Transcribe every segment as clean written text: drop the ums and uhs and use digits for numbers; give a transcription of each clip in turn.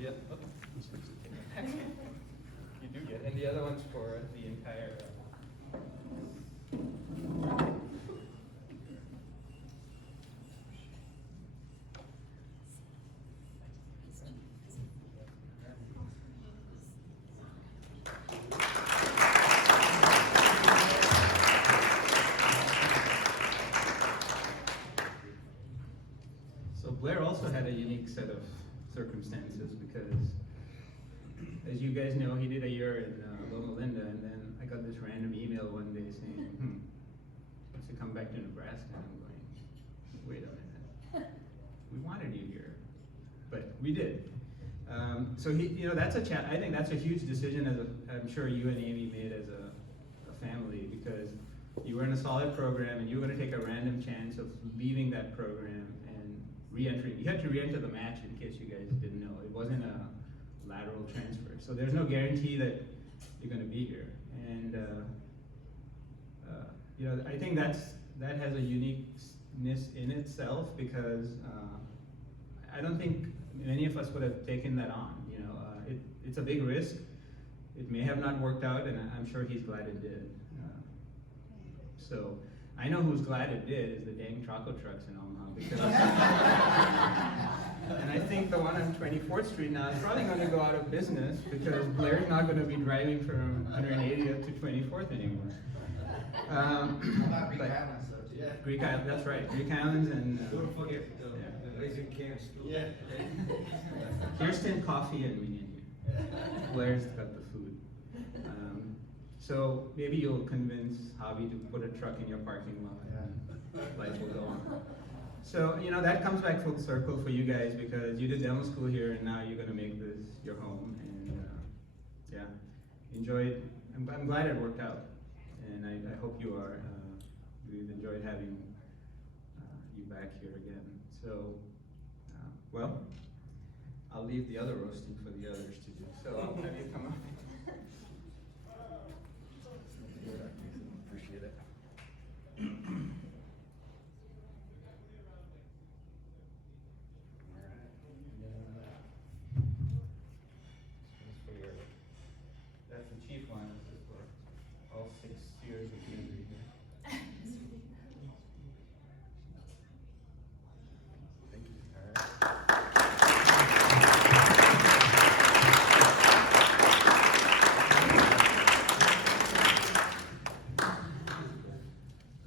Yeah. You do get, and the other one's for the entire. So Blair also had a unique set of circumstances because, as you guys know, he did a year in Loma Linda, and then I got this random email one day saying, wants to come back to Nebraska. And I'm going, wait a minute, we wanted you here, but we did. So he, that's a I think that's a huge decision, I'm sure you and Amy made as a family, because you were in a solid program and you were going to take a random chance of leaving that program and re-entering. You had to re-enter the match, in case you guys didn't know. It wasn't a lateral transfer, so there's no guarantee that you're going to be here. And I think that has a uniqueness in itself, because I don't think many of us would have taken that on. It's a big risk. It may have not worked out, and I'm sure he's glad it did. So I know who's glad it did is the dang Choco trucks in Omaha, because and I think the one on 24th Street now is probably going to go out of business because Blair's not going to be driving from 180th to 24th anymore. Greek Islands, that's right. Greek Islands and Don't forget the Raising Cane's too. Yeah. Kirsten Coffee and Minion. Blair's got the food. So maybe you'll convince Javi to put a truck in your parking lot and life will go on. So, that comes back full circle for you guys, because you did demo school here and now you're going to make this your home. And enjoy it. I'm glad it worked out. And I hope you are. We've enjoyed having you back here again. So, well, I'll leave the other roasting for the others to do. So I'll have you come up. Appreciate it. That's the Cheif one. This is for all 6 years of misery here. Thank you. All right.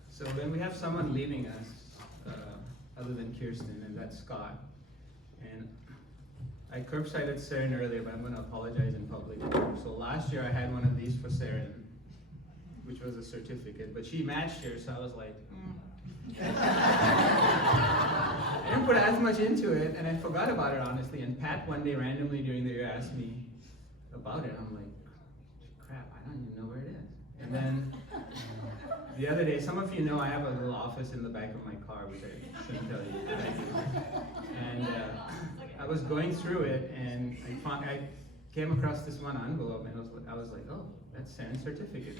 So then we have someone leaving us, other than Kirsten, and that's Scott. And I curbsided Saren earlier, but I'm going to apologize in public. So last year I had one of these for Saren, which was a certificate, but she matched here, so I was like, I didn't put as much into it, and I forgot about it, honestly. And Pat one day randomly during the year asked me about it. I'm like, crap, I don't even know where it is. And then the other day, some of you know I have a little office in the back of my car, which I shouldn't tell you. And I was going through it, and I came across this one envelope, and I was like, oh, that's Saren's certificate.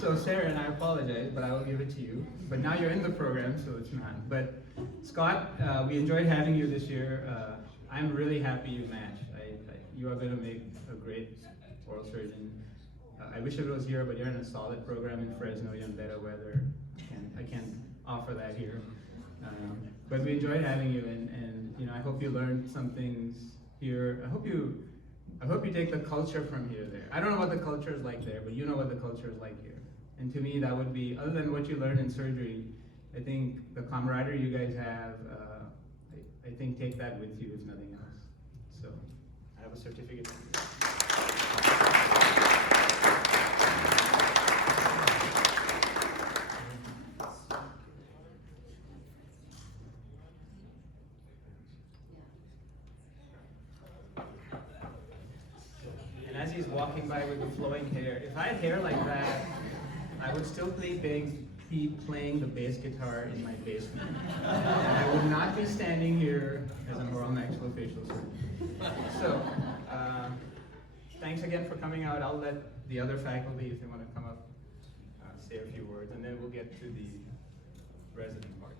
So Saren, I apologize, but I will give it to you. But now you're in the program, so it's not. But Scott, we enjoyed having you this year. I'm really happy you matched. You are going to make a great oral surgeon. I wish it was here, but you're in a solid program in Fresno. You're in better weather. I can't offer that here. But we enjoyed having you, and I hope you learned some things here. I hope you take the culture from here there. I don't know what the culture is like there, but you know what the culture is like here. And to me, that would be, other than what you learn in surgery, I think the camaraderie you guys have, I think take that with you if nothing else. So, I have a certificate. And as he's walking by with the flowing hair, if I had hair like that, I would still be playing the bass guitar in my basement. And I would not be standing here as an oral maxillofacial surgeon. So, thanks again for coming out. I'll let the other faculty, if they want to come up, say a few words, and then we'll get to the resident part.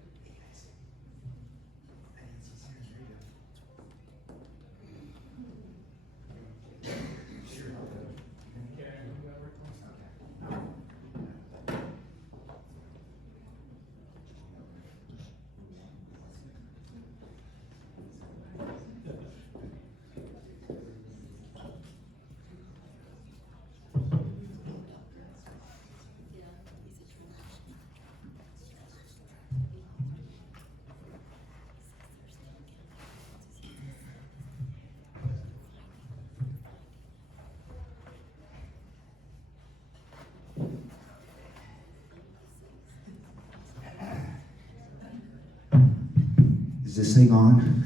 Is this thing on?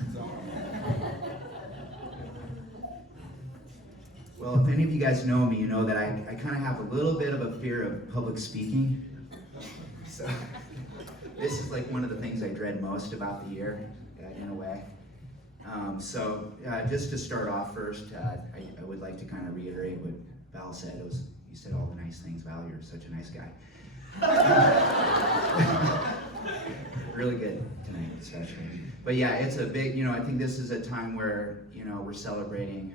Well, if any of you guys know me, you know that I kind of have a little bit of a fear of public speaking. So this is like one of the things I dread most about the year, in a way. Just to start off first, I would like to kind of reiterate what Val said. You said all the nice things. Val, you're such a nice guy. Really good tonight, especially. But yeah, it's a big, I think this is a time where, we're celebrating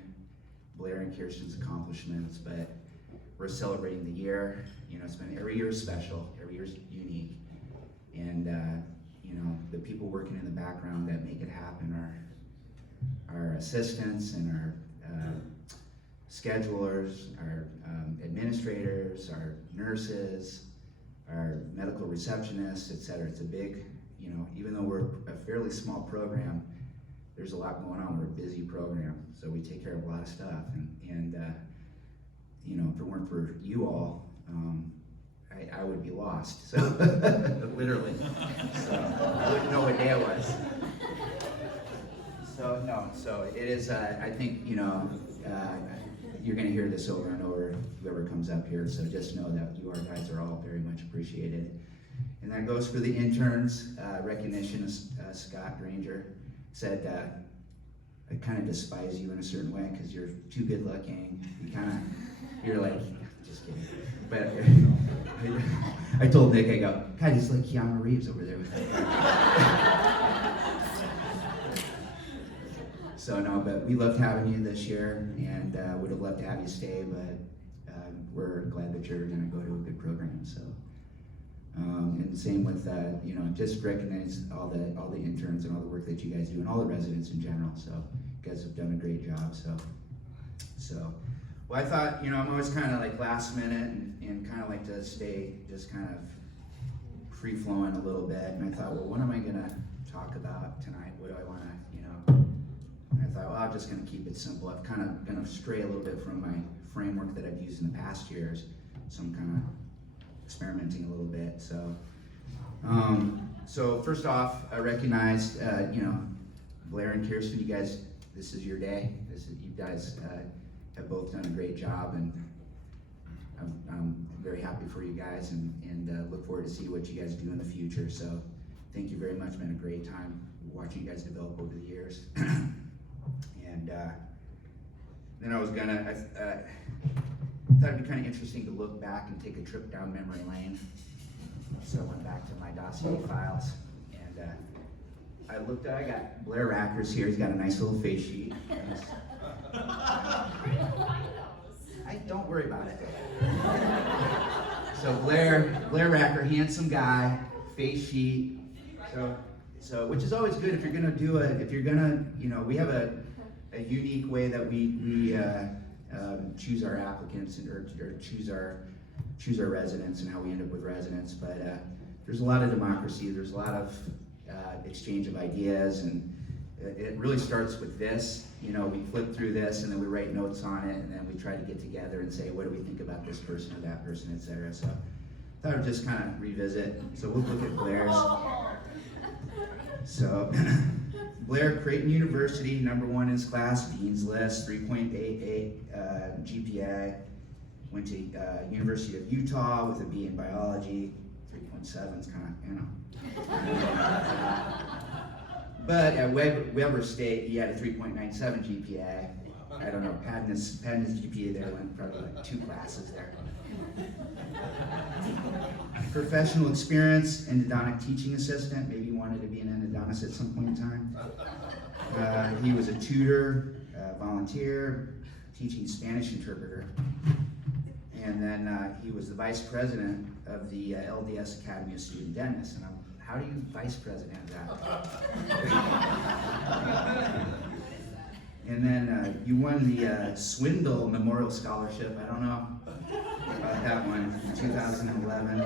Blair and Kirsten's accomplishments, but we're celebrating the year. Every year is special, every year is unique. And, the people working in the background that make it happen are our assistants and our schedulers, our administrators, our nurses, our medical receptionists, etc. It's a big, even though we're a fairly small program, there's a lot going on. We're a busy program, so we take care of a lot of stuff. And if it weren't for you all, I would be lost. So literally, so I wouldn't know what day it was. So it is. I think you're going to hear this over and over. Whoever comes up here, so just know that you guys are all very much appreciated. And that goes for the interns. Recognition. Scott Granger said, I kind of despise you in a certain way because you're too good looking. You're like, just kidding. But I told Nick, I go, God, he's like Keanu Reeves over there with that. So no, but we loved having you this year, and would have loved to have you stay, but we're glad that you're going to go to a good program. So, and same with just recognize all the interns and all the work that you guys do, and all the residents in general. So, you guys have done a great job. So. Well, I thought, I'm always kind of like last minute and kind of like to stay just kind of free flowing a little bit. And I thought, well, what am I going to talk about tonight? What do I want to, And I thought, well, I'm just going to keep it simple. I've kind of going to stray a little bit from my framework that I've used in the past years. So I'm kind of experimenting a little bit. So first off, I recognized, Blair and Kirsten, you guys, this is your day. You guys have both done a great job, and I'm very happy for you guys, and look forward to see what you guys do in the future. So thank you very much. It's been a great time watching you guys develop over the years. And then I thought it'd be kind of interesting to look back and take a trip down memory lane. So I went back to my dossier files, and I got Blair Racker's here. He's got a nice little face sheet. Don't worry about it. So Blair Racker, handsome guy, face sheet. So which is always good if you're gonna we have a unique way that we choose our applicants or choose our residents and how we end up with residents. But there's a lot of democracy. There's a lot of exchange of ideas, and it really starts with this. We flip through this, and then we write notes on it, and then we try to get together and say, what do we think about this person or that person, etc. So I thought I'd just kind of revisit. So we'll look at Blair's. So Blair, Creighton University, #1 in his class, Dean's List, 3.88 GPA. Went to University of Utah with a B in biology. 3.7 is kind of, But at Weber State, he had a 3.97 GPA. I don't know, padding his GPA there, went probably like 2 classes there. Professional experience, endodontic teaching assistant. Maybe he wanted to be an endodontist at some point in time. He was a tutor, volunteer, teaching Spanish interpreter. And then he was the vice president of the LDS Academy of Student Dentists. And how do you vice president that? And then you won the Swindle Memorial Scholarship. I don't know about that one, in 2011.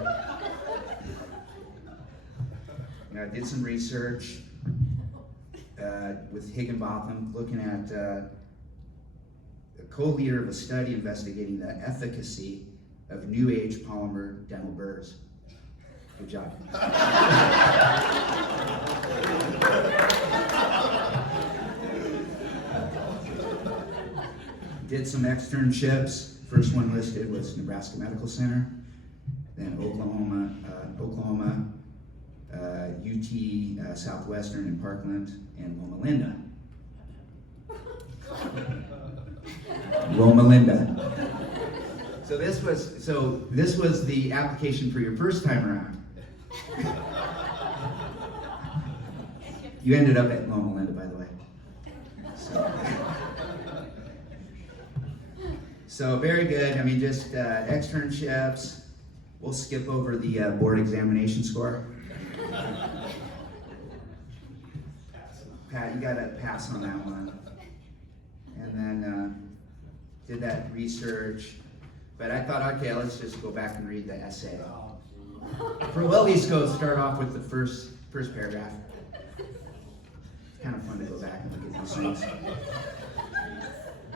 I did some research with Higginbotham, looking at a co-leader of a study investigating the efficacy of new age polymer dental burrs. Good job. Did some externships. First one listed was Nebraska Medical Center, then Oklahoma, UT Southwestern in Parkland, and Loma Linda. Loma Linda. So this was the application for your first time around. You ended up at Loma Linda, by the way. So very good. I mean, just externships. We'll skip over the board examination score. Pat, you got to pass on that one. And then did that research. But I thought, okay, let's just go back and read the essay. We'll at least start off with the first paragraph. It's kind of fun to go back and look at these things.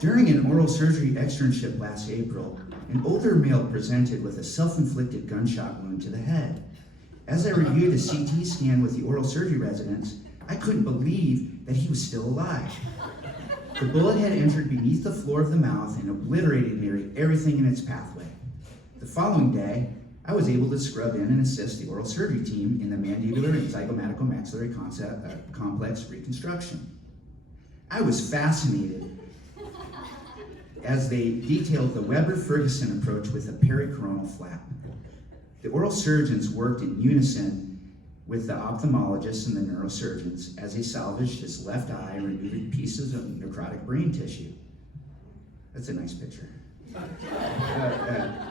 During an oral surgery externship last April, an older male presented with a self-inflicted gunshot wound to the head. As I reviewed a CT scan with the oral surgery residents, I couldn't believe that he was still alive. The bullet had entered beneath the floor of the mouth and obliterated nearly everything in its pathway. The following day, I was able to scrub in and assist the oral surgery team in the mandibular and zygomaticomaxillary complex reconstruction. I was fascinated as they detailed the Weber-Ferguson approach with a pericoronal flap. The oral surgeons worked in unison with the ophthalmologists and the neurosurgeons as they salvaged his left eye and removed pieces of necrotic brain tissue. That's a nice picture.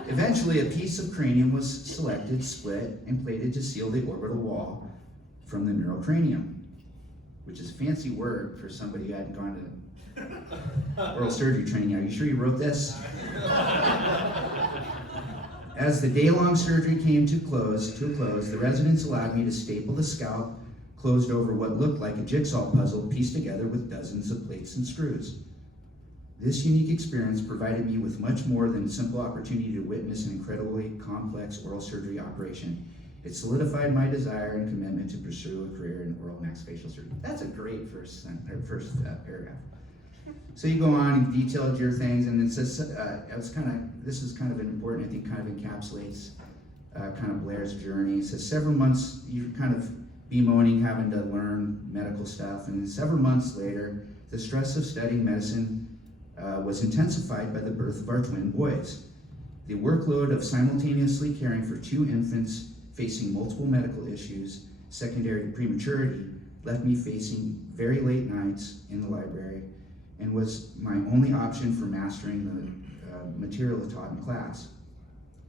Eventually, a piece of cranium was selected, split, and plated to seal the orbital wall from the neurocranium, which is a fancy word for somebody who hadn't gone to oral surgery training. Are you sure you wrote this? As the day-long surgery came to a close, the residents allowed me to staple the scalp closed over what looked like a jigsaw puzzle pieced together with dozens of plates and screws. This unique experience provided me with much more than a simple opportunity to witness an incredibly complex oral surgery operation. It solidified my desire and commitment to pursue a career in oral maxillofacial surgery. That's a great first paragraph. So you go on and detailed your things, and it says this is kind of important. I think kind of encapsulates kind of Blair's journey. It says several months you kind of bemoaning having to learn medical stuff, and then several months later, the stress of studying medicine was intensified by the birth of our twin boys. The workload of simultaneously caring for two infants facing multiple medical issues, secondary to prematurity, left me facing very late nights in the library and was my only option for mastering the material taught in class.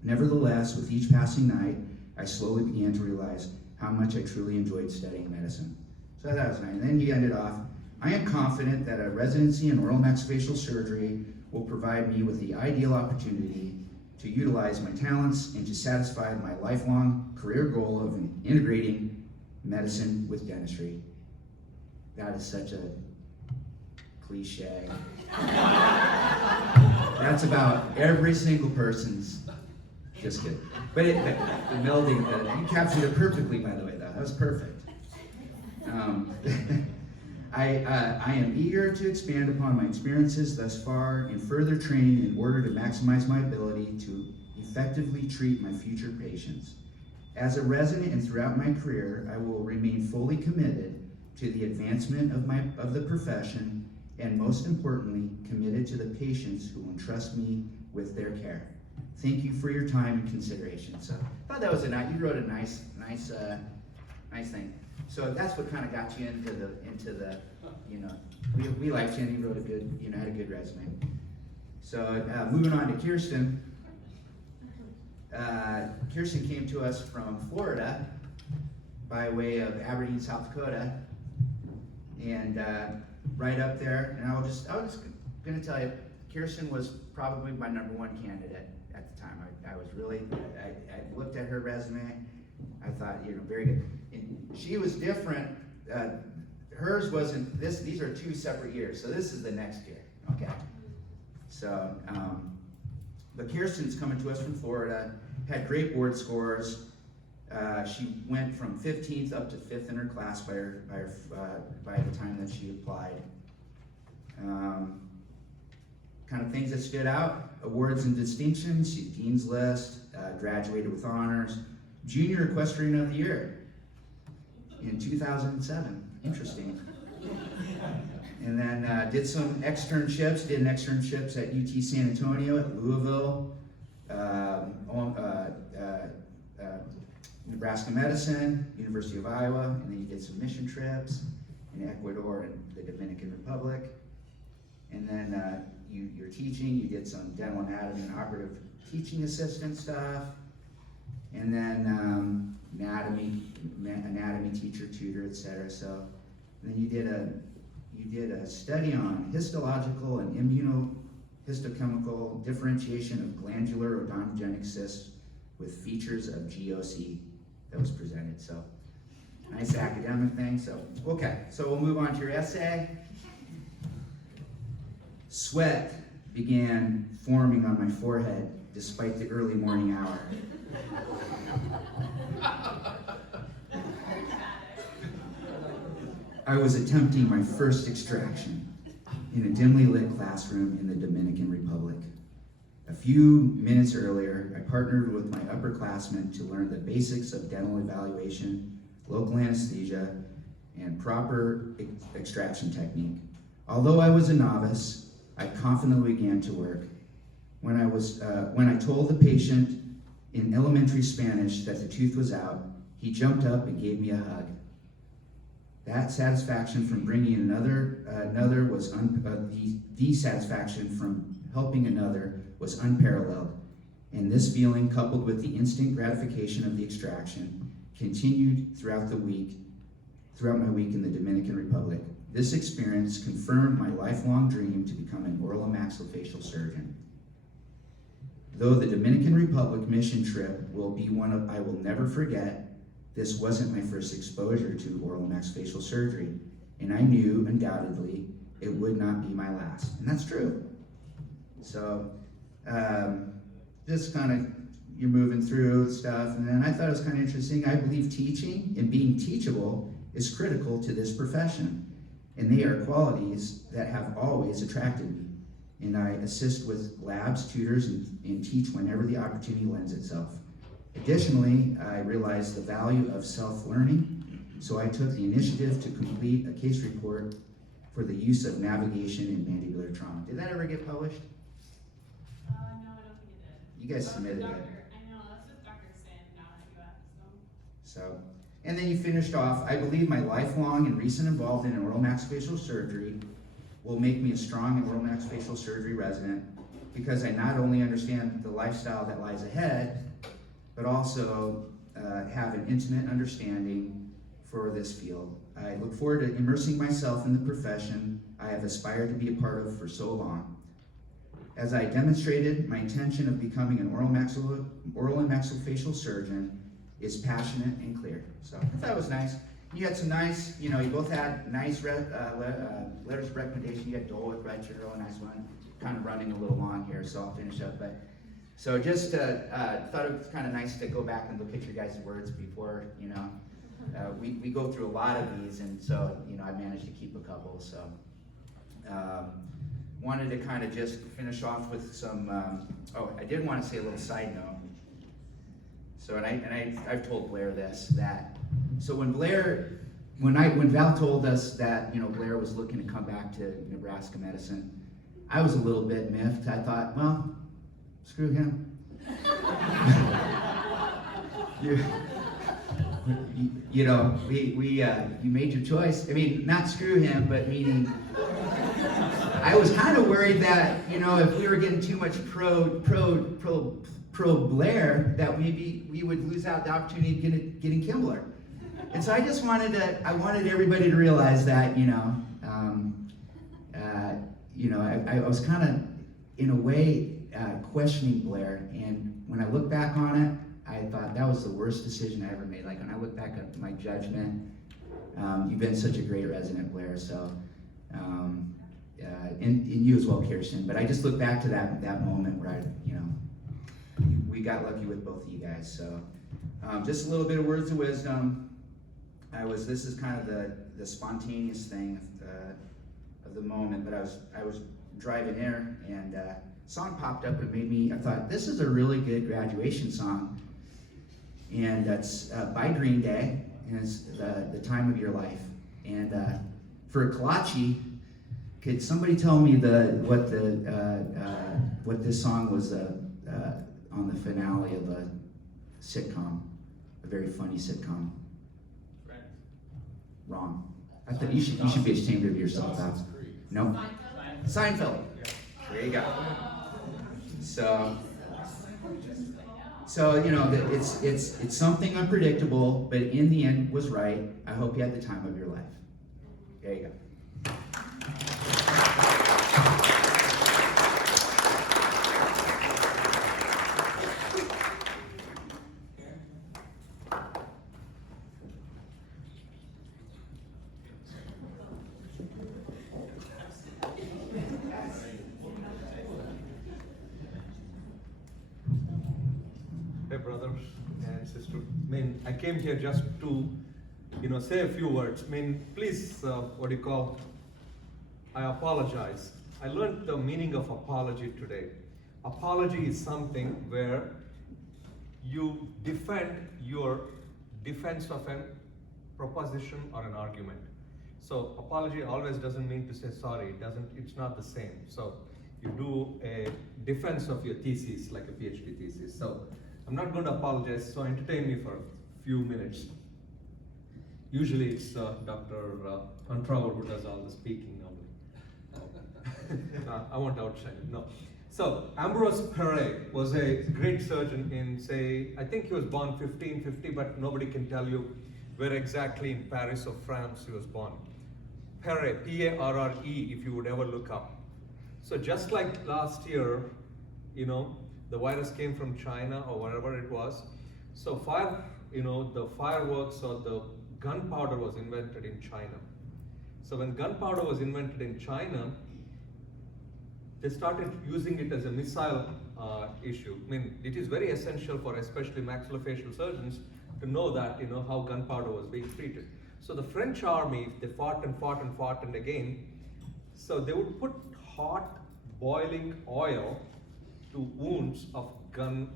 Nevertheless, with each passing night, I slowly began to realize how much I truly enjoyed studying medicine. So that was nice. And then you ended off, I am confident that a residency in oral maxillofacial surgery will provide me with the ideal opportunity to utilize my talents and to satisfy my lifelong career goal of integrating medicine with dentistry. That is such a cliche. That's about every single person's, just kidding. But the melding, you captured it perfectly, by the way, though. That was perfect. I am eager to expand upon my experiences thus far in further training in order to maximize my ability to effectively treat my future patients. As a resident and throughout my career, I will remain fully committed to the advancement of the profession, and most importantly, committed to the patients who will entrust me with their care. Thank you for your time and consideration. So I thought that was you wrote a nice thing. So that's what kind of got you into the we liked you, and you wrote a good, had a good resume. So moving on to Kirsten. Kirsten came to us from Florida by way of Aberdeen, South Dakota, and right up there. And I was just going to tell you, Kirsten was probably my number one candidate at the time. I was really, I looked at her resume. I thought, very good. And she was different. Hers wasn't this. These are 2 separate years. So this is the next year. Okay. So, but Kirsten's coming to us from Florida. Had great board scores. She went from 15th up to 5th in her class by the time that she applied. Kind of things that stood out: awards and distinctions. She's Dean's List, graduated with honors, Junior Equestrian of the Year in 2007. Interesting. And then did some externships. Did externships at UT San Antonio, at Louisville, Nebraska Medicine, University of Iowa, and then you did some mission trips in Ecuador and the Dominican Republic. And then you're teaching. You did some dental anatomy and operative teaching assistant stuff, and then anatomy teacher, tutor, etc. So then you did a study on histological and immunohistochemical differentiation of glandular odontogenic cysts with features of GOC that was presented. So nice academic thing. So okay, so we'll move on to your essay. Sweat began forming on my forehead despite the early morning hour. I was attempting my first extraction in a dimly lit classroom in the Dominican Republic. A few minutes earlier, I partnered with my upperclassmen to learn the basics of dental evaluation, local anesthesia, and proper extraction technique. Although I was a novice, I confidently began to work. When I told the patient in elementary Spanish that the tooth was out, he jumped up and gave me a hug. That satisfaction from bringing another was the satisfaction from helping another was unparalleled, and this feeling, coupled with the instant gratification of the extraction, continued throughout my week in the Dominican Republic. This experience confirmed my lifelong dream to become an oral and maxillofacial surgeon. Though the Dominican Republic mission trip will be one I will never forget, this wasn't my first exposure to oral and maxillofacial surgery, and I knew, undoubtedly, it would not be my last. And that's true. So, just kind of, you're moving through stuff, and then I thought it was kind of interesting. I believe teaching and being teachable is critical to this profession, and they are qualities that have always attracted me. And I assist with labs, tutors, and teach whenever the opportunity lends itself. Additionally, I realized the value of self-learning, so I took the initiative to complete a case report for the use of navigation in mandibular trauma. Did that ever get published? No, I don't think it did. You guys submitted it. I know, that's what Dr. Sand down at UF, So, and then you finished off, I believe my lifelong and recent involvement in oral maxillofacial surgery will make me a strong oral maxillofacial surgery resident, because I not only understand the lifestyle that lies ahead, but also have an intimate understanding for this field. I look forward to immersing myself in the profession I have aspired to be a part of for so long. As I demonstrated, my intention of becoming an oral and maxillofacial surgeon is passionate and clear. So I thought it was nice. You had some nice, you both had nice letters of recommendation. You had Dolick, right? You had a really nice one. Kind of running a little long here, so I'll finish up. But so just thought it was kind of nice to go back and look at your guys' words before, we go through a lot of these, and so, I managed to keep a couple. So wanted to kind of just finish off with some, I did want to say a little side note. So, I've told Blair this, that, so when Val told us that, Blair was looking to come back to Nebraska Medicine, I was a little bit miffed. I thought, well, screw him. You made your choice. I mean, not screw him, but meaning, I was kind of worried that, if we were getting too much pro Blair, that maybe we would lose out the opportunity of getting Kimbler. And so I just wanted everybody to realize that, I was kind of, in a way, questioning Blair. And when I look back on it, I thought that was the worst decision I ever made. Like, when I look back at my judgment, you've been such a great resident, Blair. So, and you as well, Kirsten. But I just look back to that moment where we got lucky with both of you guys. So, Just a little bit of words of wisdom. This is kind of the spontaneous thing of the moment, but I was driving there, and a song popped up and I thought, this is a really good graduation song. And that's by Green Day, and it's the time of your life. And for a kolache, could somebody tell me what this song was on the finale of a sitcom, a very funny sitcom? Friends. Wrong. I thought you should be ashamed of yourself. No. Seinfeld. There you go. So you know that it's something unpredictable, but in the end was right. I hope you had the time of your life. There you go. Hey brothers and sisters. I came here just to, say a few words. Please, I apologize. I learned the meaning of apology today. Apology is something where you defend your defense of a proposition or an argument. So apology always doesn't mean to say sorry. It's not the same. So you do a defense of your thesis, like a PhD thesis. So I'm not going to apologize, so entertain me for a few minutes. Usually it's Dr. Huntrower who does all the speaking normally. I won't outshine him, no. So Ambrose Paré was a great surgeon in, I think he was born 1550, but nobody can tell you where exactly in Paris or France he was born. Paré, P-A-R-R-E, if you would ever look up. So just like last year, the virus came from China or wherever it was. So the fireworks or the gunpowder was invented in China. So when gunpowder was invented in China, they started using it as a missile issue. It is very essential for especially maxillofacial surgeons to know that, how gunpowder was being treated. So the French army, they fought and again, so they would put hot boiling oil to wounds of gun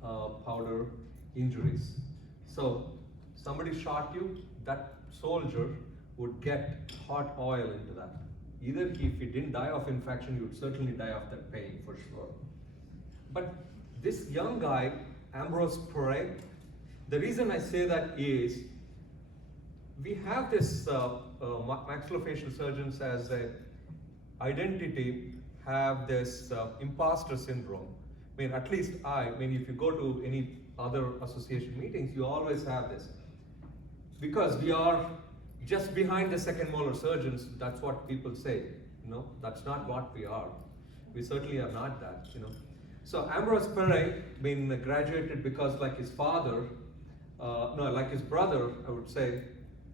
powder injuries. So somebody shot you, that soldier would get hot oil into that. Either if he didn't die of infection, he would certainly die of that pain for sure. But this young guy, Ambrose Paré, the reason I say that is, we have this maxillofacial surgeons as a identity have this imposter syndrome. At least if you go to any other association meetings, you always have this. Because we are just behind the second molar surgeons, that's what people say. That's not what we are. We certainly are not that, So Ambrose Paré graduated because like his father, like his brother, I would say,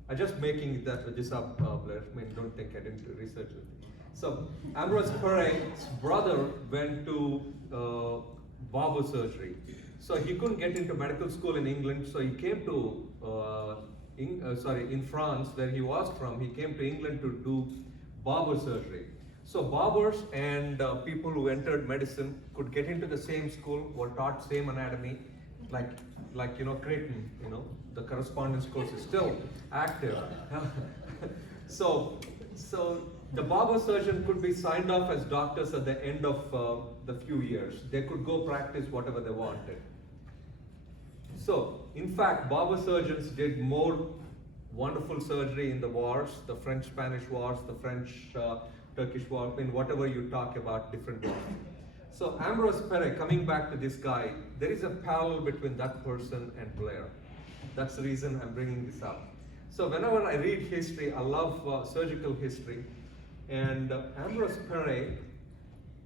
I'm just making this up, Blair. Don't think I didn't research it. So Ambrose Paré's brother went to barber surgery. So he couldn't get into medical school in England, so he came to, in France, where he was from, he came to England to do barber surgery. So barbers and people who entered medicine could get into the same school, were taught same anatomy, like Creighton, the correspondence course is still active. So the barber surgeon could be signed off as doctors at the end of the few years. They could go practice whatever they wanted. So, in fact, barber surgeons did more wonderful surgery in the wars, the French-Spanish wars, the French-Turkish war, whatever you talk about, different wars. So Ambrose Paré, coming back to this guy, there is a parallel between that person and Blair. That's the reason I'm bringing this up. So whenever I read history, I love surgical history. And Ambrose Paré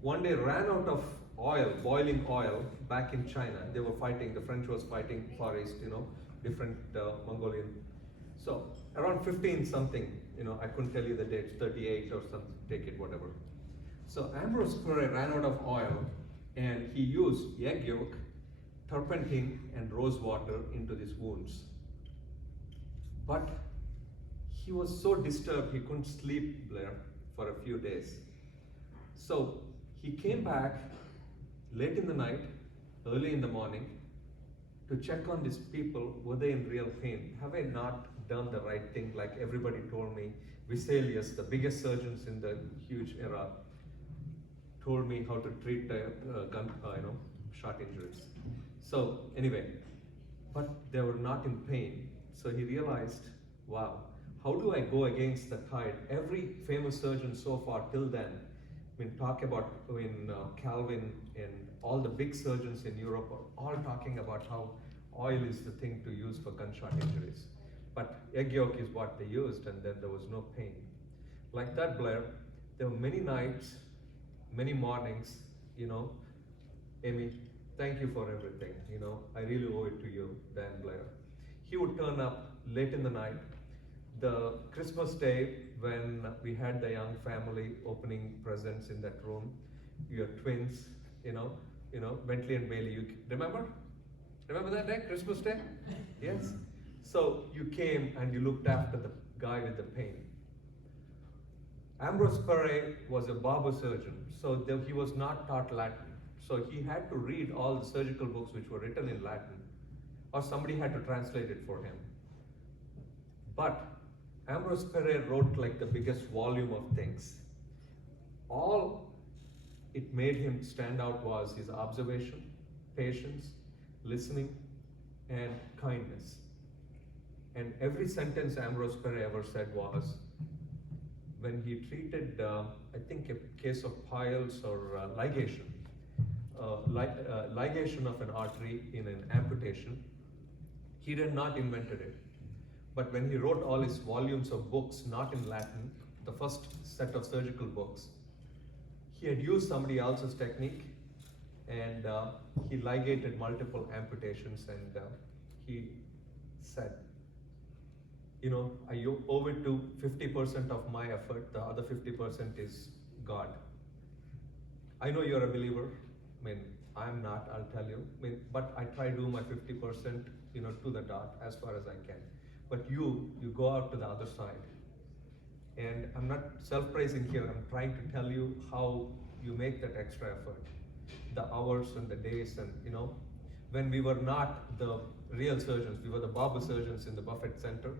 one day ran out of oil, boiling oil, back in China. They were fighting, the French was fighting Far East, different Mongolian. So around 15 something, I couldn't tell you the dates, 38 or something, take it, whatever. So Ambrose Paré ran out of oil and he used egg yolk turpentine and rose water into these wounds. But he was so disturbed he couldn't sleep, Blair, for a few days. So he came back late in the night, early in the morning, to check on these people. Were they in real pain? Have I not done the right thing like everybody told me? Vesalius, the biggest surgeons in the huge era, told me how to treat shot injuries. So anyway, but they were not in pain. So he realized, wow, how do I go against the tide? Every famous surgeon so far till then, talk about Calvin and all the big surgeons in Europe are all talking about how oil is the thing to use for gunshot injuries. But egg yolk is what they used, and then there was no pain. Like that, Blair, there were many nights, many mornings, Amy, thank you for everything, I really owe it to you, Dan Blair. He would turn up late in the night. The Christmas Day, when we had the young family opening presents in that room, your twins, Bentley and Bailey, you remember? Remember that day, Christmas Day? Yes. So you came and you looked after the guy with the pain. Ambrose Pare was a barber surgeon, so he was not taught Latin. So he had to read all the surgical books which were written in Latin, or somebody had to translate it for him. But Ambrose Pare wrote like the biggest volume of things. All it made him stand out was his observation, patience, listening, and kindness. And every sentence Ambrose Pare ever said was, when he treated, I think, a case of piles or ligation, ligation of an artery in an amputation, he had not invented it. But when he wrote all his volumes of books, not in Latin, the first set of surgical books, he had used somebody else's technique, and he ligated multiple amputations, and he said, I owe it to 50% of my effort, the other 50% is God. I know you're a believer, I'm not, I'll tell you, but I try to do my 50%, to the dot as far as I can. But you go out to the other side. And I'm not self-praising here, I'm trying to tell you how you make that extra effort. The hours and the days and, when we were not the real surgeons, we were the barber surgeons in the Banquet Center,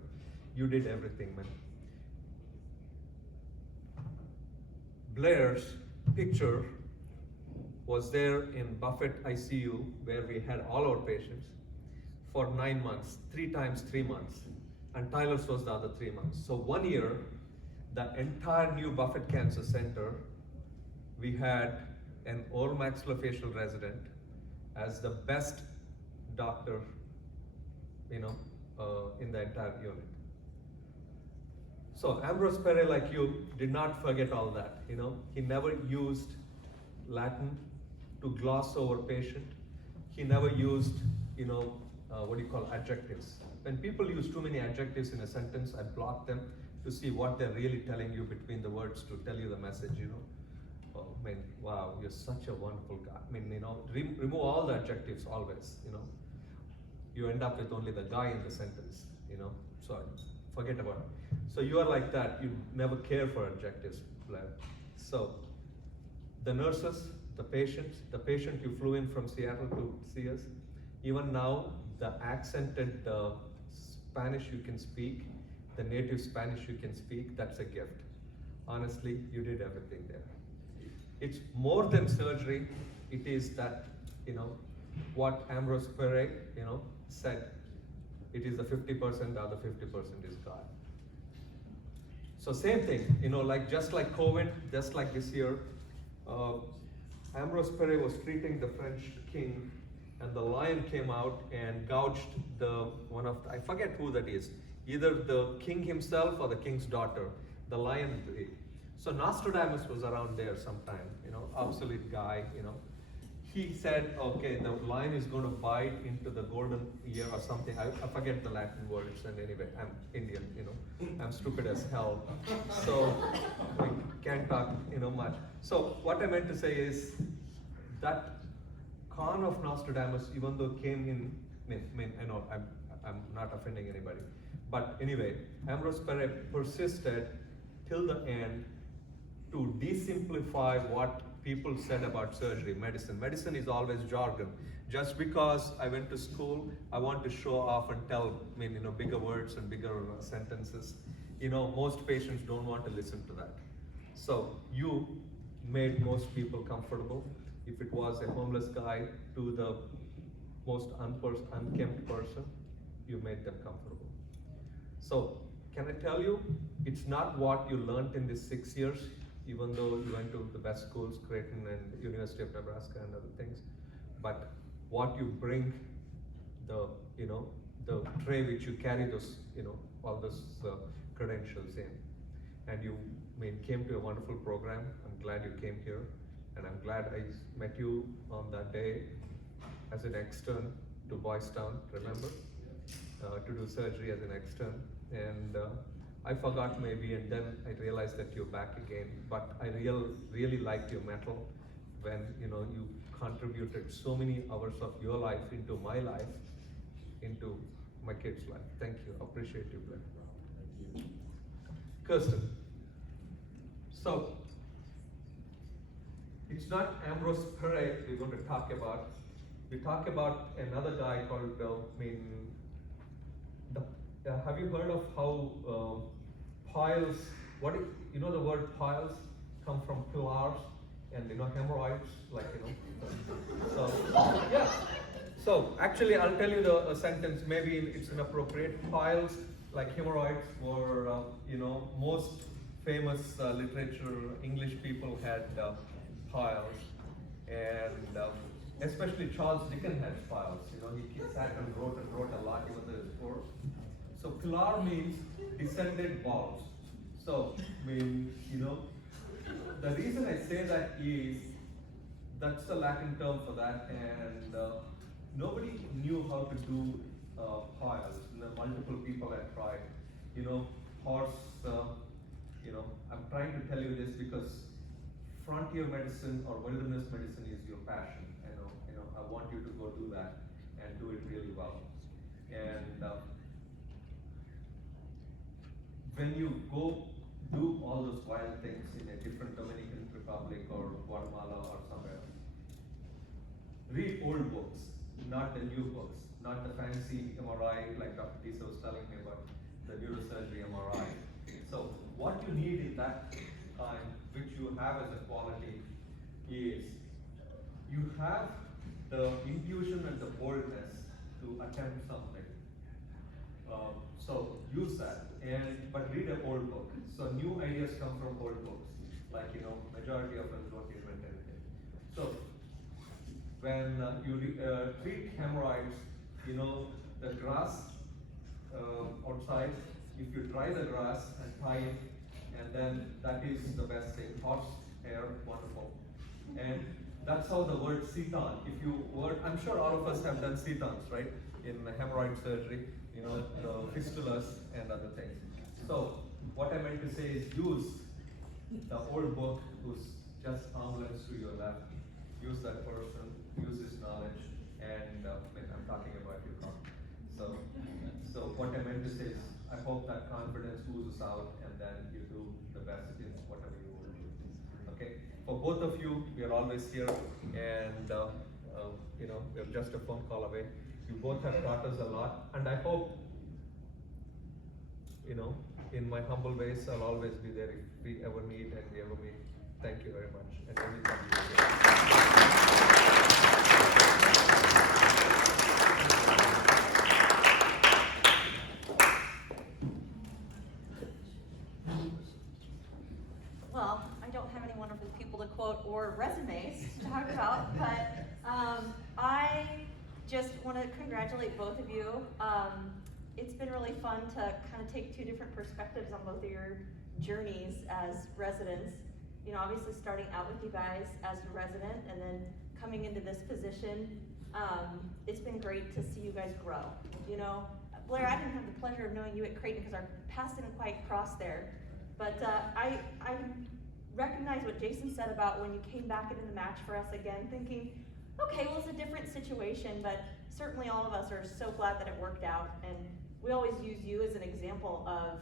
you did everything, man. Blair's picture was there in Buffett ICU where we had all our patients for 9 months, 3 times 3 months, and Tyler's was the other 3 months. So 1 year, the entire new Buffett Cancer Center, we had an oral maxillofacial resident as the best doctor, in the entire unit. So Ambrose Pare, like you, did not forget all that. He never used Latin to gloss over patient. He never used, adjectives. When people use too many adjectives in a sentence, I block them to see what they're really telling you between the words to tell you the message. Oh, wow, you're such a wonderful guy. Remove all the adjectives always. You end up with only the guy in the sentence. So forget about it. So you are like that. You never care for adjectives, Blair. So the nurses, the patient you flew in from Seattle to see us, even now, the accented Spanish you can speak, the native Spanish you can speak, that's a gift. Honestly, you did everything there. It's more than surgery. It is that, what Ambrose Pare, said. It is the 50%, the other 50% is God. So same thing, just like COVID, just like this year, Ambrose Pare was treating the French king, and the lion came out and gouged I forget who that is, either the king himself or the king's daughter, the lion. So Nostradamus was around there sometime, obsolete guy, He said, okay, the lion is going to bite into the golden ear or something. I forget the Latin words, and anyway, I'm Indian, I'm stupid as hell. So we can't talk, much. So what I meant to say is that con of Nostradamus, even though came in, I know I'm not offending anybody, but anyway, Ambrose Pere persisted till the end to desimplify what people said about surgery, medicine. Medicine is always jargon. Just because I went to school, I want to show off and tell, bigger words and bigger sentences. Most patients don't want to listen to that. So you made most people comfortable. If it was a homeless guy to the most unkempt person, you made them comfortable. So can I tell you, it's not what you learned in these 6 years, even though you went to the best schools, Creighton and University of Nebraska and other things, but what you bring, the tray which you carry those, all those credentials in. And you came to a wonderful program. I'm glad you came here, and I'm glad I met you on that day as an extern to Boys Town, remember? To do surgery as an extern. And I forgot maybe, and then I realized that you're back again. But I really liked your mettle when you contributed so many hours of your life into my life, into my kids' life. Thank you. Appreciate you, Blair. Thank you. Kirsten. So, it's not Ambrose Pere we're going to talk about. We talk about another guy called, have you heard of how piles, the word piles come from pillars and hemorrhoids, so, yeah. So, actually I'll tell you the sentence, maybe it's inappropriate. Piles, like hemorrhoids, were, most famous literature, English people had piles, and especially Charles Dickens had piles. He sat and wrote a lot, even though it's poor. So pilar means descended walls. So, the reason I say that is, that's the Latin term for that, and nobody knew how to do piles. Multiple people had tried. Horse, I'm trying to tell you this because frontier medicine or wilderness medicine is your passion. I want you to go do that and do it really well. And when you go do all those wild things in a different Dominican Republic or Guatemala or somewhere, read old books, not the new books, not the fancy MRI like Dr. Tisa was telling me about the neurosurgery MRI. So what you need in that time, which you have as a quality, is you have the intuition and the boldness to attempt something. So use that, but read an old book. So new ideas come from old books, majority of them don't invent anything. So when you treat hemorrhoids, the grass outside, if you dry the grass and tie it, and then that is the best thing. Horse hair, wonderful. And that's how the word seton, I'm sure all of us have done setons, right? In hemorrhoid surgery, the fistulas and other things. So what I meant to say is use the old book who's just arm length to your left. Use that person, use his knowledge, and I'm talking about you, Con. So what I meant to say is, I hope that confidence oozes out, and then you do the best in whatever you want to do. Okay? For both of you, we are always here, and we're just a phone call away. You both have taught us a lot, and I hope, in my humble ways, I'll always be there if we ever meet and we ever meet. Thank you very much. And Well, I don't have any wonderful people to quote or resumes to talk about, but I just want to congratulate both of you. It's been really fun to kind of take two different perspectives on both of your journeys as residents. Obviously starting out with you guys as a resident and then coming into this position. It's been great to see you guys grow. Blair, I didn't have the pleasure of knowing you at Creighton because our paths didn't quite cross there. But I recognize what Jason said about when you came back into the match for us again, thinking, okay, well, it's a different situation, but certainly all of us are so glad that it worked out. And we always use you as an example of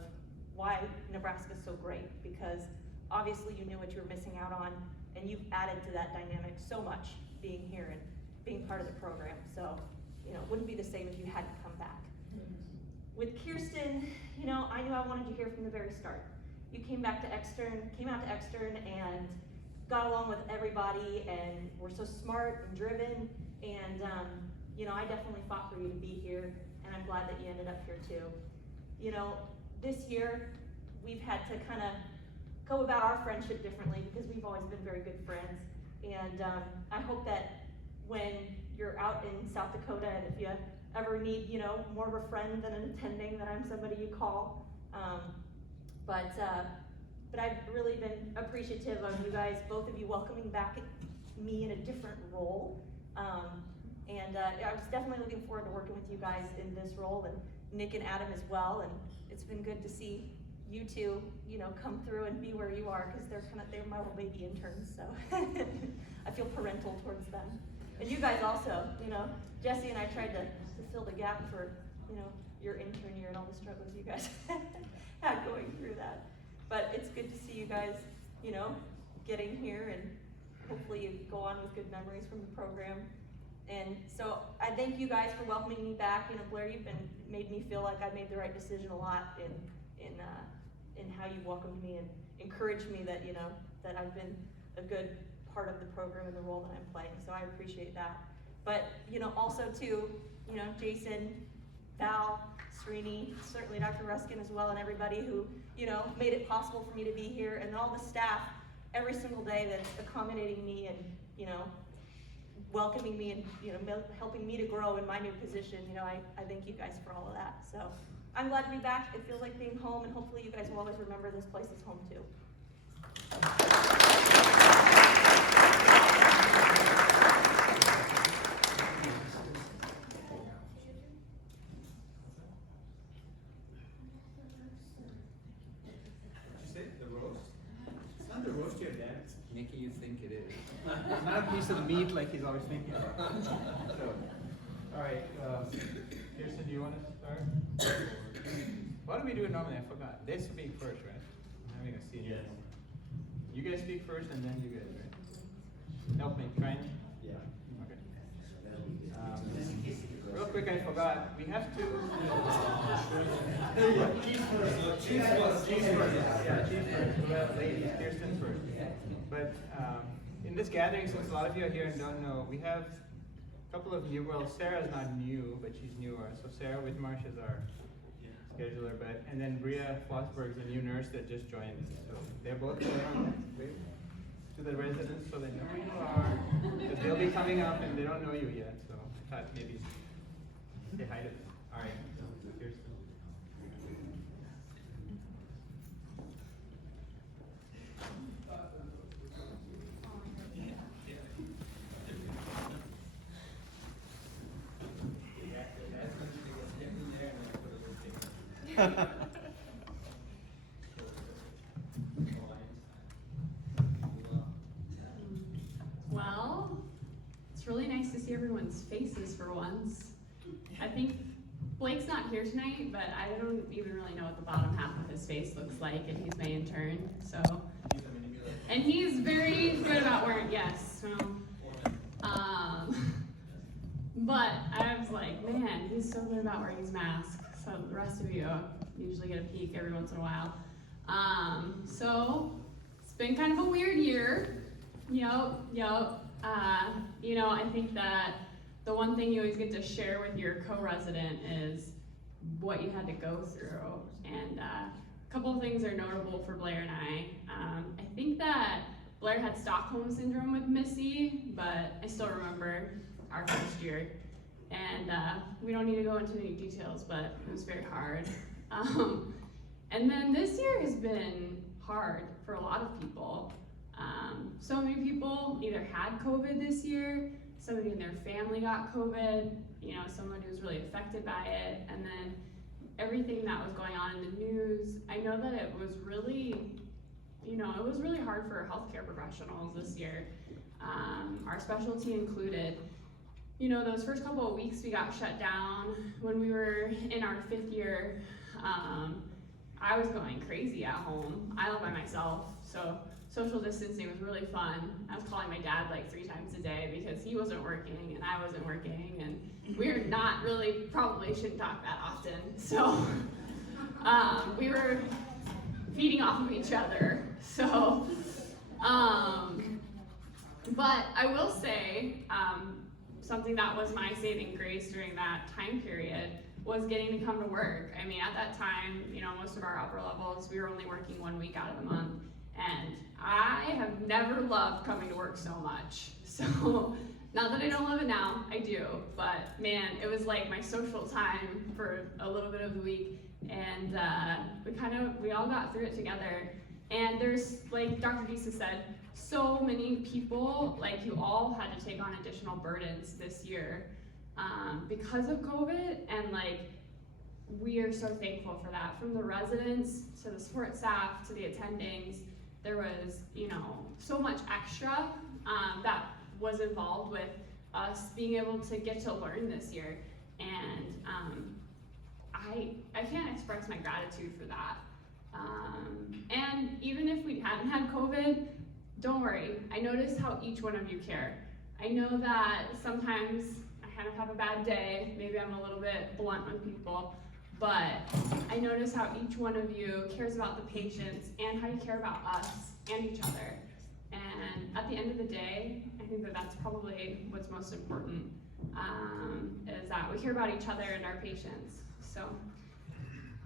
why Nebraska's so great, because obviously you knew what you were missing out on, and you've added to that dynamic so much being here and being part of the program. So, you know, it wouldn't be the same if you hadn't come back. With Kirsten, you know, I knew I wanted you here from the very start. You came out to Extern and got along with everybody and were so smart and driven. And, you know, I definitely fought for you to be here, and I'm glad that you ended up here too. You know, this year, we've had to kind of go about our friendship differently because we've always been very good friends. And I hope that when you're out in South Dakota, and if you ever need, you know, more of a friend than an attending, that I'm somebody you call. But I've really been appreciative of you guys, both of you welcoming back me in a different role. I was definitely looking forward to working with you guys in this role, and Nick and Adam as well. And it's been good to see you two, you know, come through and be where you are, because they're my little baby interns, so I feel parental towards them. And you guys also, you know, Jesse and I tried to fill the gap for, you know, your intern year and all the struggles you guys had going through that. But it's good to see you guys, you know, getting here, and hopefully you go on with good memories from the program. And so I thank you guys for welcoming me back. You know, Blair, you've made me feel like I made the right decision a lot in how you welcomed me and encouraged me that, you know, that I've been a good part of the program and the role that I'm playing. So I appreciate that. But, you know, also too, you know, Jason, Val, Srini, certainly Dr. Ruskin as well, and everybody who, you know, made it possible for me to be here, and all the staff every single day that's accommodating me and, you know, welcoming me and, you know, helping me to grow in my new position. You know, I thank you guys for all of that. So I'm glad to be back. It feels like being home, and hopefully you guys will always remember this place as home too. Nikki, you think it is. It's not a piece of meat like he's always thinking. So, all right, Kirsten, do you want to start? Why don't we do it normally? I forgot. They speak first, right? I'm having a senior. Yes. You guys speak first, and then you guys, right? Help me, try and. Yeah. Okay. Real quick, I forgot. We have to. Chief first. Chief first. Yeah, Chief first. We have ladies. Kirsten first. But in this gathering, since a lot of you are here and don't know, we have a couple of new. Well, Sarah's not new, but she's newer. So Sarah Whitmarsh is our scheduler, and then Bria Fosberg is a new nurse that just joined. So they're both going on to the residents so they know who you are, because they'll be coming up and they don't know you yet. So I thought maybe say hi to them. All right, Kirsten. Well, it's really nice to see everyone's faces for once. I think Blake's not here tonight, but I don't even really know what the bottom half of his face looks like, and he's my intern, so. And he's very good about wearing, yes, but I was like, man, he's so good about wearing his mask. So the rest of you usually get a peek every once in a while. So it's been kind of a weird year. Yep. You know, I think that the one thing you always get to share with your co-resident is what you had to go through. And a couple of things are notable for Blair and I. I think that Blair had Stockholm Syndrome with Missy, but I still remember our first year. And we don't need to go into any details, but it was very hard. And then this year has been hard for a lot of people. So many people either had COVID this year, somebody in their family got COVID, you know, someone who was really affected by it, and then everything that was going on in the news. I know that it was really you know, it was really hard for healthcare professionals this year, our specialty included. You know, those first couple of weeks we got shut down when we were in our 5th year. I was going crazy at home. I live by myself, so social distancing was really fun. I was calling my dad like 3 times a day because he wasn't working and I wasn't working, and we're not really, probably shouldn't talk that often. So we were feeding off of each other. So, but I will say, something that was my saving grace during that time period was getting to come to work. I mean, at that time, you know, most of our upper levels, we were only working 1 week out of the month. And I have never loved coming to work so much. So, not that I don't love it now, I do. But man, it was like my social time for a little bit of the week. And we all got through it together. And there's, like Dr. Disa said, so many people, like you all had to take on additional burdens this year because of COVID, and like we are so thankful for that. From the residents to the support staff to the attendings, there was, you know, so much extra that was involved with us being able to get to learn this year, and I can't express my gratitude for that. And even if we hadn't had COVID, don't worry, I notice how each one of you care. I know that sometimes I kind of have a bad day, maybe I'm a little bit blunt with people, but I notice how each one of you cares about the patients and how you care about us and each other. And at the end of the day, I think that that's probably what's most important, is that we care about each other and our patients. So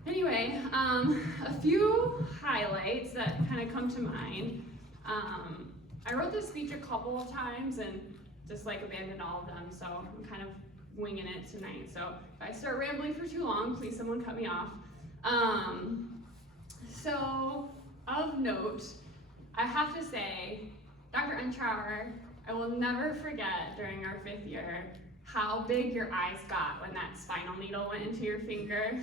anyway, a few highlights that kind of come to mind. I wrote this speech a couple of times and just like abandoned all of them, so I'm kind of winging it tonight. So if I start rambling for too long, please someone cut me off. So of note, I have to say, Dr. Untrauer, I will never forget during our 5th year how big your eyes got when that spinal needle went into your finger.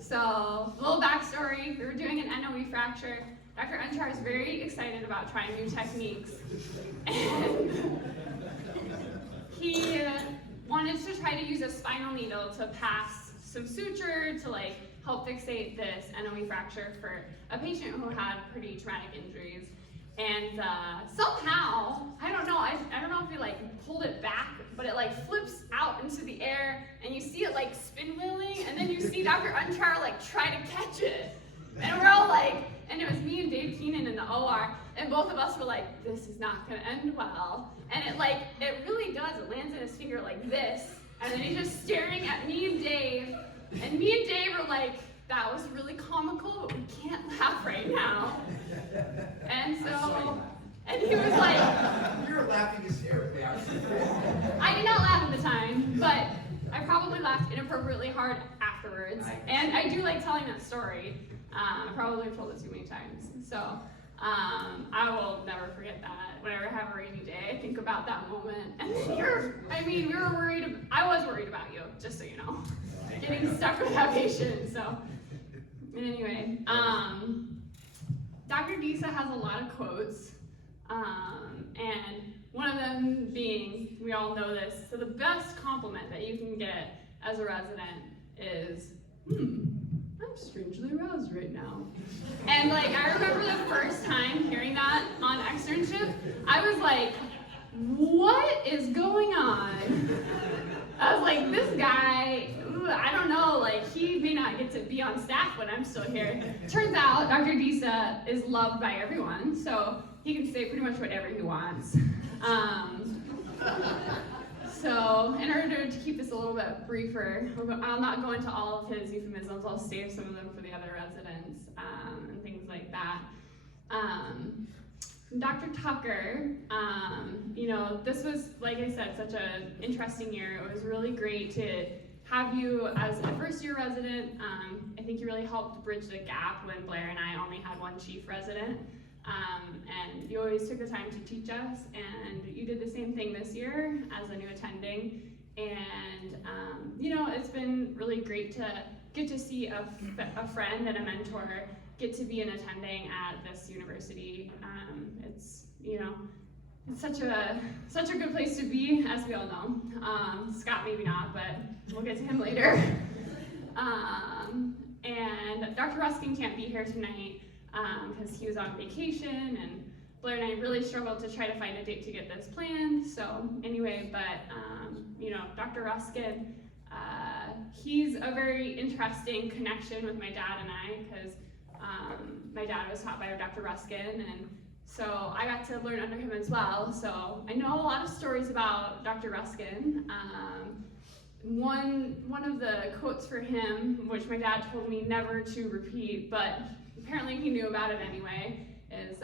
So, a little backstory, we were doing an NOE fracture. Dr. Untrauer is very excited about trying new techniques. And he wanted to try to use a spinal needle to pass some suture to like help fixate this NOE fracture for a patient who had pretty traumatic injuries. And somehow, I don't know if he like pulled it back, but it like flips out into the air and you see it like spin wheeling, and then you see Dr. Untrauer like try to catch it. And we're all like, and it was me and Dave Keenan in the OR, and both of us were like, this is not gonna end well. And it really does, it lands in his finger like this, and then he's just staring at me and Dave were like, that was really comical, but we can't laugh right now. And so, and he was like, We were laughing hysterically. I did not laugh at the time, but I probably laughed inappropriately hard afterwards. And I do like telling that story. I probably have told it too many times. So I will never forget that. Whenever I have a rainy day, I think about that moment. And we were worried, I was worried about you, just so you know. Getting stuck with that patient, so. Anyway, Dr. Disa has a lot of quotes, and one of them being, we all know this, so the best compliment that you can get as a resident is, I'm strangely aroused right now. And like, I remember the first time hearing that on externship, I was like, what is going on? I was like, this guy, I don't know, like he may not get to be on staff when I'm still here. Turns out Dr. Disa is loved by everyone, so he can say pretty much whatever he wants. So in order to keep this a little bit briefer, I'll not go into all of his euphemisms, I'll save some of them for the other residents and things like that. Dr. Tucker, you know, this was, like I said, such an interesting year. It was really great to have you as a first-year resident. I think you really helped bridge the gap when Blair and I only had one chief resident. And you always took the time to teach us, and you did the same thing this year as a new attending. And, you know, it's been really great to get to see a friend and a mentor get to be an attending at this university. It's, it's such a good place to be, as we all know. Scott maybe not, but we'll get to him later. And Dr. Ruskin can't be here tonight because he was on vacation, and Blair and I really struggled to try to find a date to get this planned. So anyway, but Dr. Ruskin, he's a very interesting connection with my dad and I, because my dad was taught by Dr. Ruskin, and so I got to learn under him as well. So I know a lot of stories about Dr. Ruskin. One of the quotes for him, which my dad told me never to repeat, but apparently he knew about it anyway, is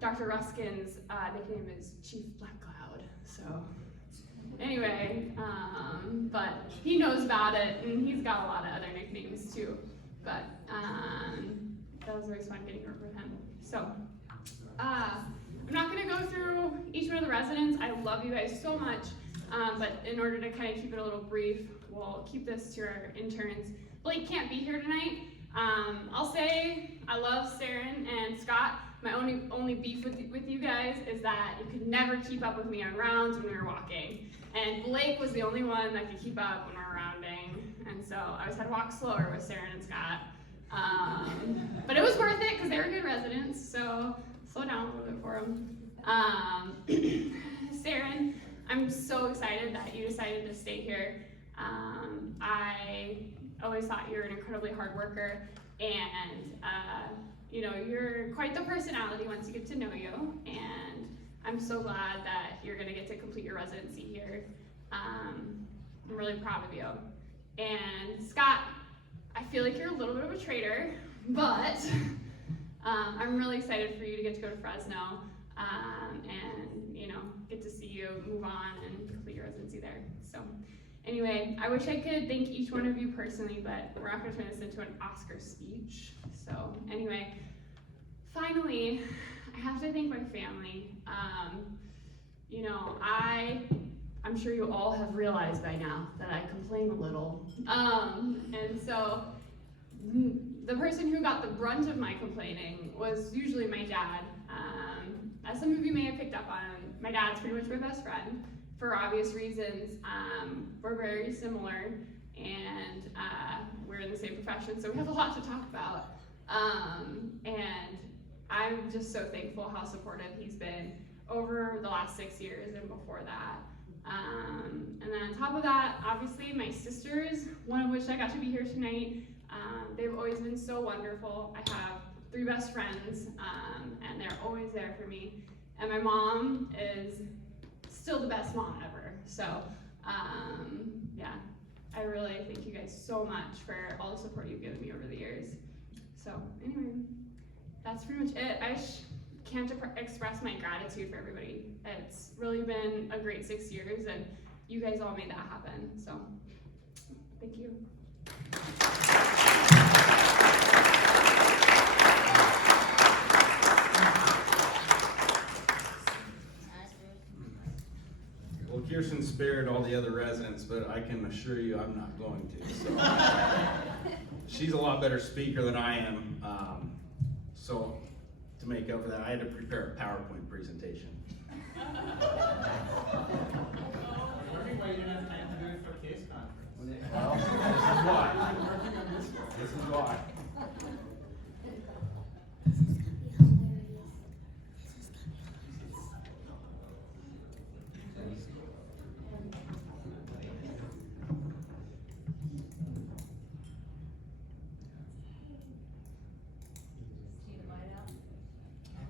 Dr. Ruskin's nickname is Cheif Black Cloud. So anyway, but he knows about it, and he's got a lot of other nicknames too. But that was always fun getting to work with him. So I'm not going to go through each one of the residents. I love you guys so much. But in order to kind of keep it a little brief, we'll keep this to our interns. Blake can't be here tonight. I'll say I love Saren and Scott. My only beef with you guys is that you could never keep up with me on rounds when we were walking. And Blake was the only one that could keep up when we were rounding. And so I always had to walk slower with Saren and Scott. But it was worth it because they were good residents, so slow down a little bit for them. Saren, I'm so excited that you decided to stay here. I always thought you were an incredibly hard worker, and you're quite the personality once you get to know you, and I'm so glad that you're gonna get to complete your residency here. I'm really proud of you. And Scott, I feel like you're a little bit of a traitor, but I'm really excited for you to get to go to Fresno and get to see you move on and complete your residency there. So anyway, I wish I could thank each one of you personally, but we're not going to turn this into an Oscar speech. So anyway, finally, I have to thank my family. I'm sure you all have realized by now that I complain a little. And so the person who got the brunt of my complaining was usually my dad. As some of you may have picked up on, my dad's pretty much my best friend for obvious reasons. We're very similar, and we're in the same profession, so we have a lot to talk about. And I'm just so thankful how supportive he's been over the last 6 years and before that. And then on top of that, obviously my sisters, one of which I got to be here tonight, they've always been so wonderful. I have 3 best friends, and they're always there for me. And my mom is still the best mom ever. So, yeah, I really thank you guys so much for all the support you've given me over the years. So, anyway, that's pretty much it. I can't express my gratitude for everybody. It's really been a great 6 years, and you guys all made that happen. So, thank you. Well, Kirsten spared all the other residents, but I can assure you I'm not going to. So she's a lot better speaker than I am. So to make up for that, I had to prepare a PowerPoint presentation. Wondering why you didn't have time to do it for case conference. Well, this is why. This is why.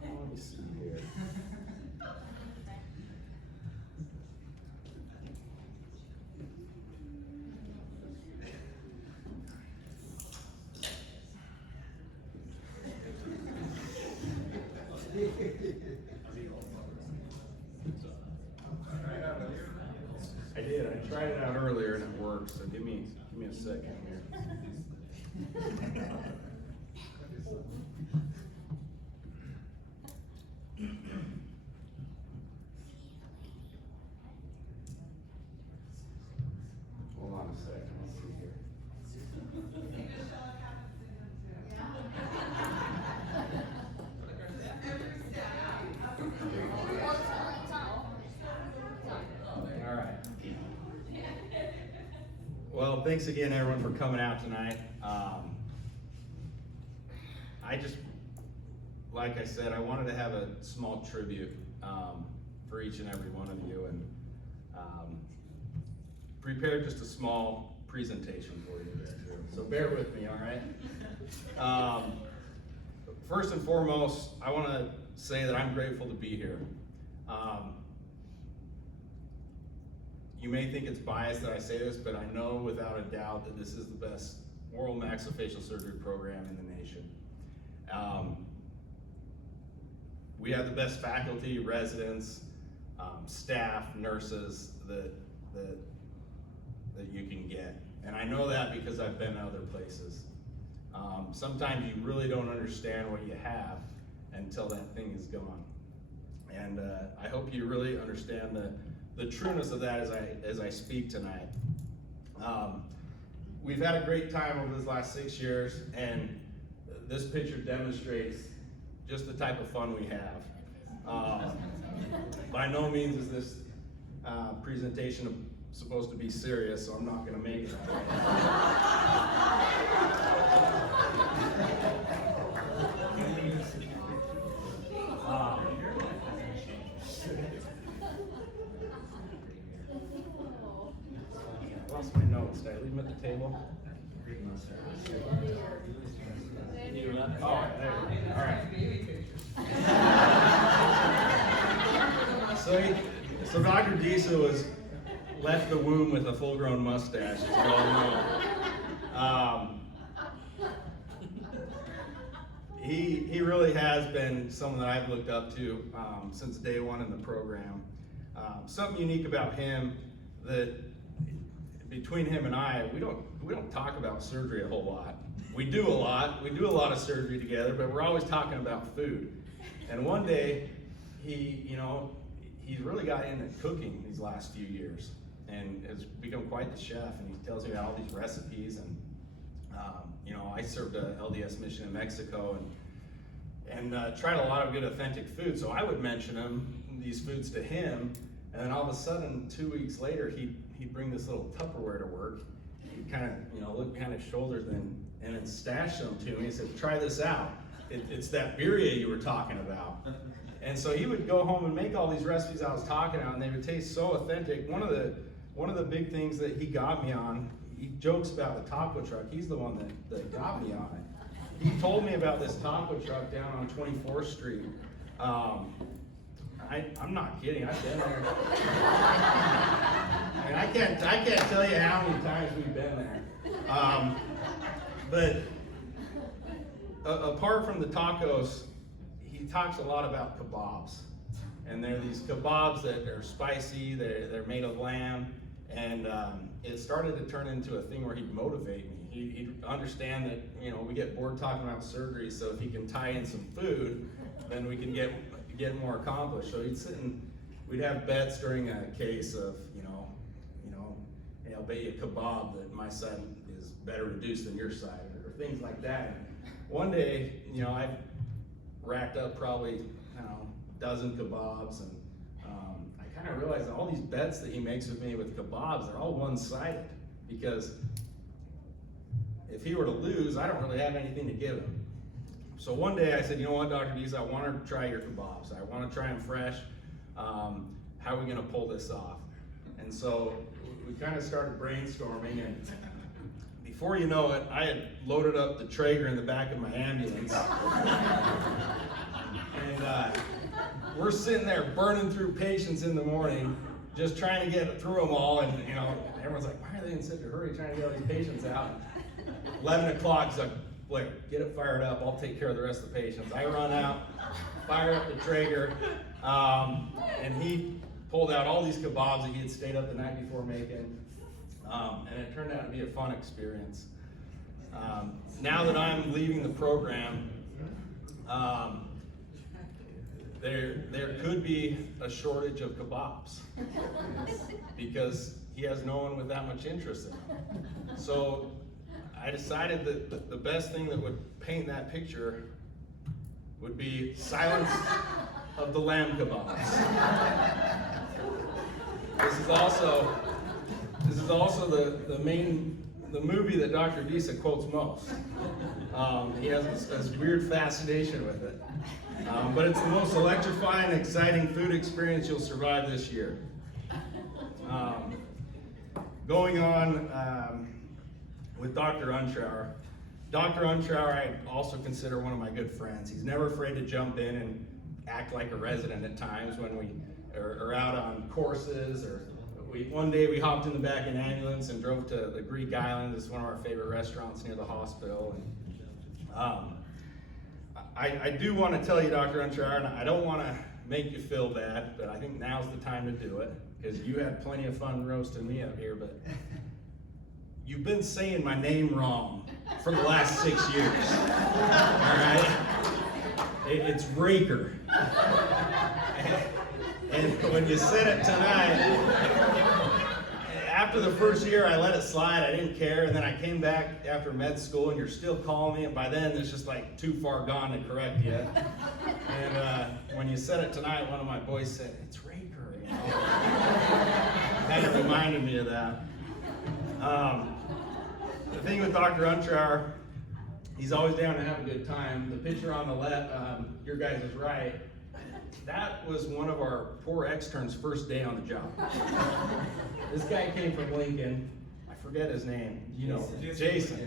Let me see here. I did. I tried it out earlier and it worked. So give me a second here. Hold on a second. Let's see here. thanks again, everyone, for coming out tonight. I just, like I said, I wanted to have a small tribute for each and every one of you, and prepared just a small presentation for you today. So bear with me, all right? First and foremost, I want to say that I'm grateful to be here. You may think it's biased that I say this, but I know without a doubt that this is the best oral maxillofacial surgery program in the nation. We have the best faculty, residents, staff, nurses that you can get. And I know that because I've been to other places. Sometimes you really don't understand what you have until that thing is gone. And I hope you really understand the trueness of that as I speak tonight. We've had a great time over this last 6 years, and this picture demonstrates just the type of fun we have. By no means is this presentation supposed to be serious, so I'm not going to make it. I lost my notes. Did I leave them at the table? Oh, there we go. All right. So Dr. Disa was left the womb with a full-grown mustache, as you all know. He really has been someone that I've looked up to since day one in the program. Something unique about him that between him and I, we don't talk about surgery a whole lot. We do a lot. We do a lot of surgery together, but we're always talking about food. And one day, he's really got into cooking these last few years and has become quite the chef. And he tells me about all these recipes. And I served a LDS mission in Mexico and tried a lot of good authentic food. So I would mention these foods to him, and then all of a sudden, 2 weeks later, he'd bring this little Tupperware to work. He'd kind of look behind his shoulders and then stash them to me. He said, "Try this out. It's that birria you were talking about." And so he would go home and make all these recipes I was talking about, and they would taste so authentic. One of the big things that he got me on, he jokes about the taco truck. He's the one that got me on it. He told me about this taco truck down on 24th Street. I'm not kidding. I've been there. I mean, I can't tell you how many times we've been there. But apart from the tacos, he talks a lot about kebabs. And they're these kebabs that are spicy, they're made of lamb, and it started to turn into a thing where he'd motivate me. He'd understand that, we get bored talking about surgery, so if he can tie in some food, then we can get more accomplished. So he'd sit and we'd have bets during a case of, hey, I'll bet you a kebab that my side is better reduced than your side, or things like that. And one day, I racked up probably, a dozen kebabs, and I kind of realized that all these bets that he makes with me with kebabs, they're all one-sided, because if he were to lose, I don't really have anything to give him. So one day I said, "You know what, Dr. Dees, I want to try your kebabs. I want to try them fresh. How are we going to pull this off?" And so we kind of started brainstorming, and before you know it, I had loaded up the Traeger in the back of my ambulance. And we're sitting there burning through patients in the morning, just trying to get through them all, and everyone's like, "Why are they in such a hurry trying to get all these patients out?" 11 o'clock, he's like, "Blair, get it fired up. I'll take care of the rest of the patients." I run out, fire up the Traeger, and he pulled out all these kebabs that he had stayed up the night before making, and it turned out to be a fun experience. Now that I'm leaving the program, there could be a shortage of kebabs because he has no one with that much interest in them. So I decided that the best thing that would paint that picture would be silence of the lamb kebabs. This is also the main the movie that Dr. Disa quotes most. He has this weird fascination with it. But it's the most electrifying, exciting food experience you'll survive this year. Going on with Dr. Unschauer. Dr. Unschauer, I also consider one of my good friends. He's never afraid to jump in and act like a resident at times when we are out on courses, or one day we hopped in the back of an ambulance and drove to the Greek Island. It's one of our favorite restaurants near the hospital. And, I do want to tell you, Dr. Unschauer, and I don't want to make you feel bad, but I think now's the time to do it, because you had plenty of fun roasting me up here, but you've been saying my name wrong for the last 6 years, all right? It's Raker. And when you said it tonight, after the first year I let it slide, I didn't care, and then I came back after med school and you're still calling me, and by then it's just like too far gone to correct you. And when you said it tonight, one of my boys said, "It's Raker," you know? Kind of reminded me of that. The thing with Dr. Unschauer, he's always down to have a good time. The picture on the left, your guys is right. That was one of our poor externs' first day on the job. This guy came from Lincoln. I forget his name. You know, Jason.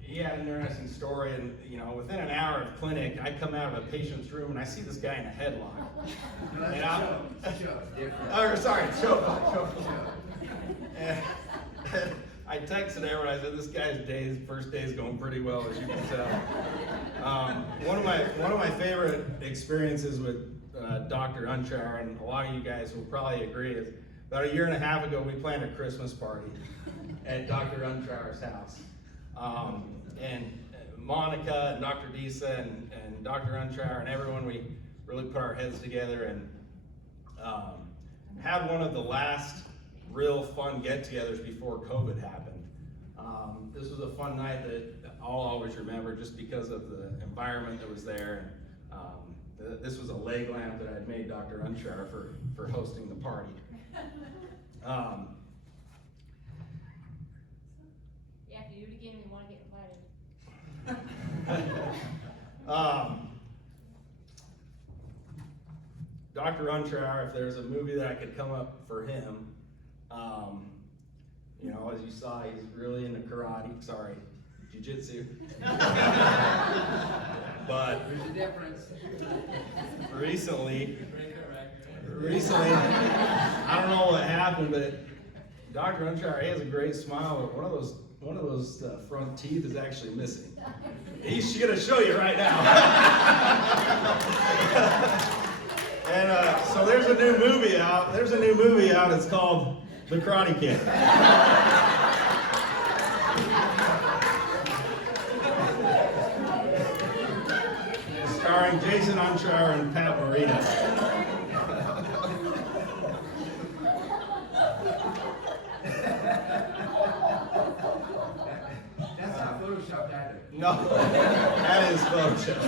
He had an interesting story, and you know, within an hour of clinic, I come out of a patient's room and I see this guy in a headlock. I texted everyone. I said, "This guy's first day is going pretty well, as you can tell." One of my favorite experiences with Dr. Unschauer, and a lot of you guys will probably agree, is about a year and a half ago we planned a Christmas party at Dr. Unschauer's house, and Monica and Dr. Disa and Dr. Unschauer and everyone, we really put our heads together and had one of the last real fun get-togethers before COVID happened. This was a fun night that I'll always remember just because of the environment that was there. This was a leg lamp that I had made Dr. Unschauer for hosting the party. Yeah, if you do it again, we want to get invited. Dr. Unschauer, if there's a movie that I could come up for him, you know, as you saw, he's really into karate, jiu-jitsu. But There's a difference. recently, I don't know what happened, but Dr. Unschauer, he has a great smile, but one of those front teeth is actually missing. He's gonna show you right now. And so there's a new movie out. It's called The Karate Kid. Starring Jason Unschauer and Pat Morita. That's not Photoshop either. No, that is Photoshop.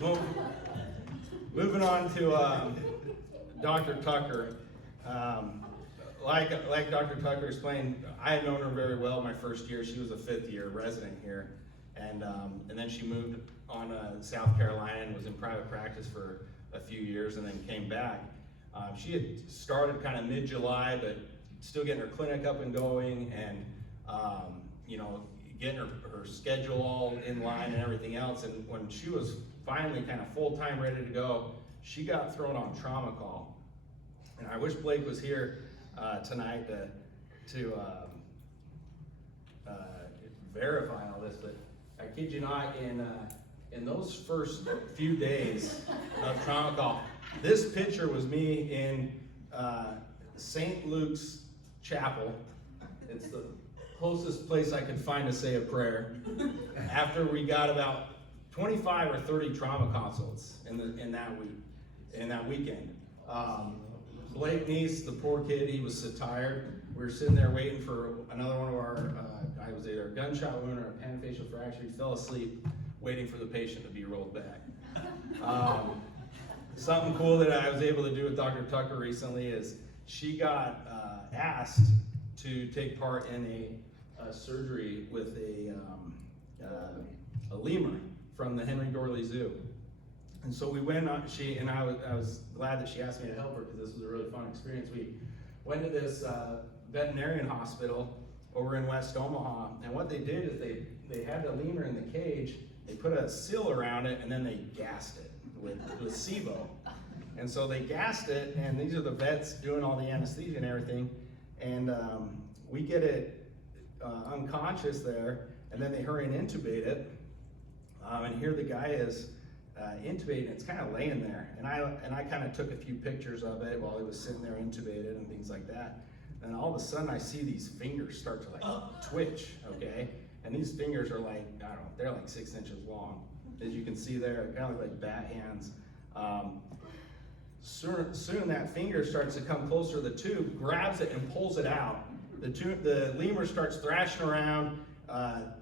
Well, moving on to Dr. Tucker. Like Dr. Tucker explained, I had known her very well my first year. She was a 5th year resident here, and then she moved on to South Carolina and was in private practice for a few years, and then came back. She had started kind of mid-July, but still getting her clinic up and going, and you know, getting her schedule all in line and everything else. And when she was finally kind of full-time ready to go, she got thrown on trauma call. And I wish Blake was here tonight to verify all this, but I kid you not, in those first few days of trauma call, this picture was me in St. Luke's Chapel. It's the closest place I could find to say a prayer. After we got about 25 or 30 trauma consults in that weekend. Blake Neese, the poor kid, he was so tired. We were sitting there waiting for another one of our, I was either a gunshot wound or a panfacial fracture. He fell asleep waiting for the patient to be rolled back. Something cool that I was able to do with Dr. Tucker recently is she got asked to take part in a surgery with a lemur from the Henry Dorley Zoo. And so we went on, I was glad that she asked me to help her because this was a really fun experience. We went to this veterinarian hospital over in West Omaha, and what they did is they had the lemur in the cage, they put a seal around it, and then they gassed it with SIBO. And so they gassed it, and these are the vets doing all the anesthesia and everything, and we get it unconscious there, and then they hurry and intubate it, and here the guy is intubated, and it's kind of laying there, and I kind of took a few pictures of it while he was sitting there intubated and things like that. And all of a sudden I see these fingers start to like twitch, okay? And these fingers are like, I don't know, they're like 6 inches long. As you can see there, kind of look like bat hands. Soon that finger starts to come closer to the tube, grabs it and pulls it out. The lemur starts thrashing around.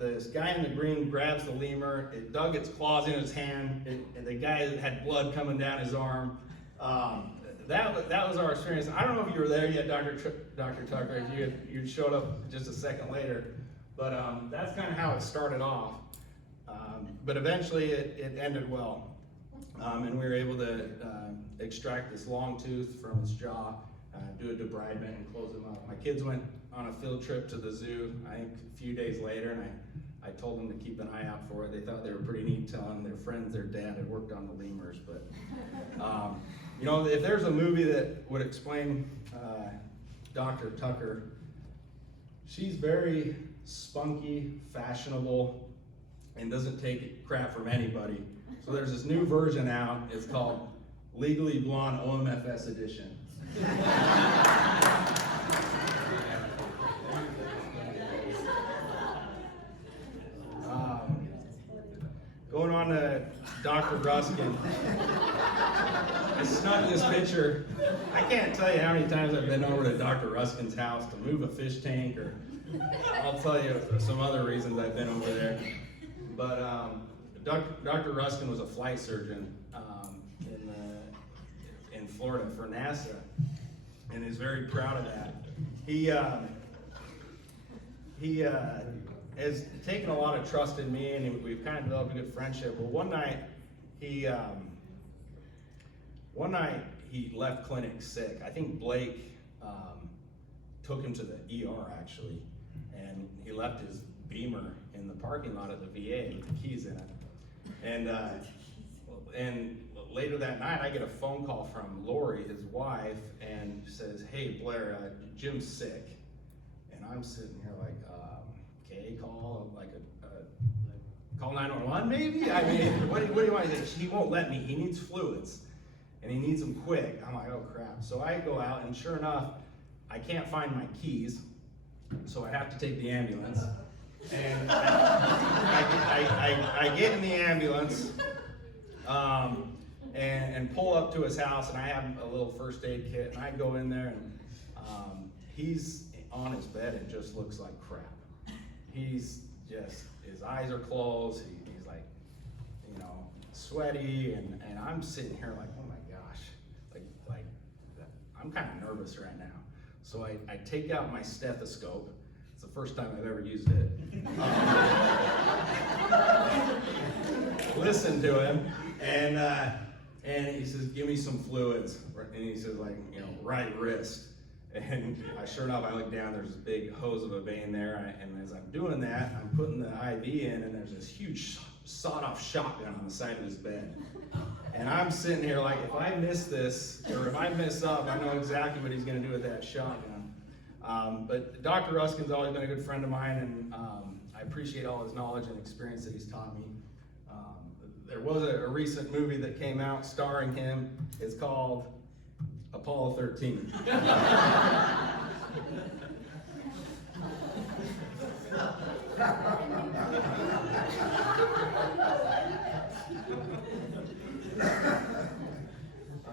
This guy in the green grabs the lemur, it dug its claws in his hand, and the guy had blood coming down his arm. That was our experience. I don't know if you were there yet, Dr. Tucker, if you showed up just a second later, but that's kind of how it started off. But eventually it ended well, and we were able to extract this long tooth from his jaw, do a debridement and close him up. My kids went on a field trip to the zoo, I think a few days later, and I told them to keep an eye out for it. They thought they were pretty neat telling their friends their dad had worked on the lemurs, but you know, if there's a movie that would explain Dr. Tucker, she's very spunky, fashionable, and doesn't take crap from anybody. So there's this new version out, it's called Legally Blonde OMFS Edition. Going on to Dr. Ruskin. I snuck this picture. I can't tell you how many times I've been over to Dr. Ruskin's house to move a fish tank, or I'll tell you some other reasons I've been over there. But Dr. Ruskin was a flight surgeon in Florida for NASA, and is very proud of that. He has taken a lot of trust in me, and we've kind of developed a good friendship. Well, one night he left clinic sick. I think Blake took him to the ER actually, and he left his Beamer in the parking lot of the VA with the keys in it. And later that night, I get a phone call from Lori, his wife, and says, "Hey Blair, Jim's sick." And I'm sitting here like, okay, call call 911 maybe? I mean, what do you want to say? He won't let me. He needs fluids, and he needs them quick. I'm like, oh crap. So I go out, and sure enough, I can't find my keys, so I have to take the ambulance. And I get in the ambulance and pull up to his house, and I have a little first aid kit, and I go in there, and he's on his bed and just looks like crap. He's just, his eyes are closed, he's like, you know, sweaty, and I'm sitting here like, oh my gosh, like I'm kind of nervous right now. So I take out my stethoscope. It's the first time I've ever used it. Listen to him, and he says, "Give me some fluids," and he says, like, you know, right wrist. And sure enough, I look down, there's a big hose of a vein there, and as I'm doing that, I'm putting the IV in, and there's this huge sawed-off shotgun on the side of his bed. And I'm sitting here like, if I miss this, or if I mess up, I know exactly what he's gonna do with that shotgun. But Dr. Ruskin's always been a good friend of mine, and I appreciate all his knowledge and experience that he's taught me. There was a recent movie that came out starring him. It's called Apollo 13. All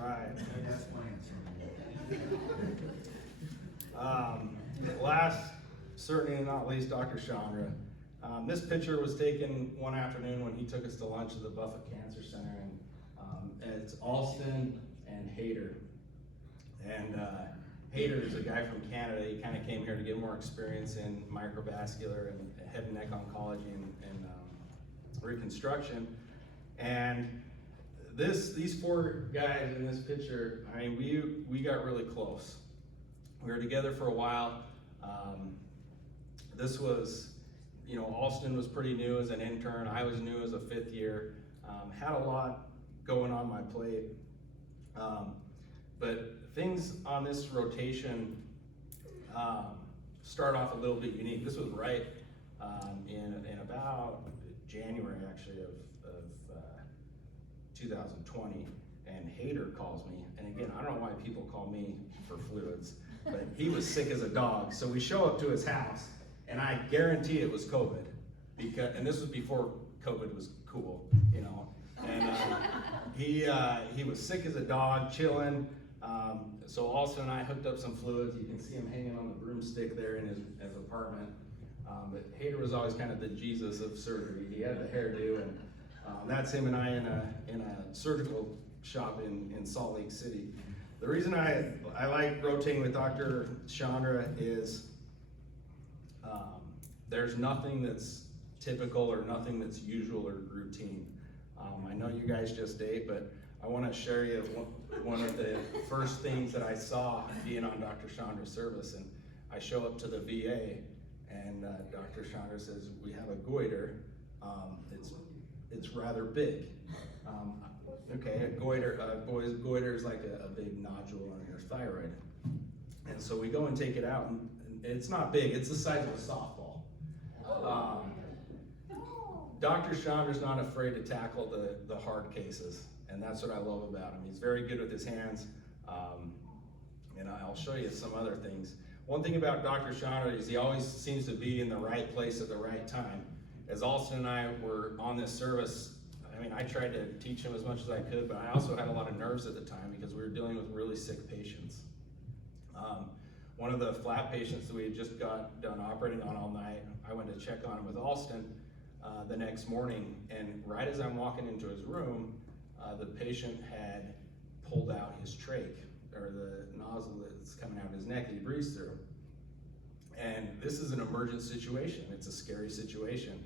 right. That's my answer. Last, certainly not least, Dr. Chandra. This picture was taken one afternoon when he took us to lunch at the Buffett Cancer Center, and it's Alston and Hayter. And Hader is a guy from Canada. He kind of came here to get more experience in microvascular and head and neck oncology and reconstruction. And these four guys in this picture, I mean, we got really close. We were together for a while. This was, you know, Alston was pretty new as an intern. I was new as a 5th year. Had a lot going on my plate. But things on this rotation start off a little bit unique. This was right in about January actually of 2020, and Hader calls me. And again, I don't know why people call me for fluids, but he was sick as a dog. So we show up to his house, and I guarantee it was COVID, and this was before COVID was cool, you know. And he was sick as a dog, chilling. So Alston and I hooked up some fluids. You can see him hanging on the broomstick there in his apartment. But Hader was always kind of the Jesus of surgery. He had the hairdo, and that's him and I in a surgical shop in Salt Lake City. The reason I like rotating with Dr. Chandra is there's nothing that's typical or nothing that's usual or routine. I know you guys just ate, but I want to share you one of the first things that I saw being on Dr. Chandra's service. And I show up to the VA, and Dr. Chandra says, "We have a goiter. It's rather big." Okay, a goiter, goiter is like a big nodule on your thyroid. And so we go and take it out, and it's not big. It's the size of a softball. Dr. Chandra's not afraid to tackle the hard cases, and that's what I love about him. He's very good with his hands, and I'll show you some other things. One thing about Dr. Chandra is he always seems to be in the right place at the right time. As Alston and I were on this service, I mean, I tried to teach him as much as I could, but I also had a lot of nerves at the time because we were dealing with really sick patients. One of the flat patients that we had just got done operating on all night, I went to check on him with Alston the next morning, and right as I'm walking into his room, the patient had pulled out his trach, or the nozzle that's coming out of his neck that he breathes through. And this is an emergent situation. It's a scary situation.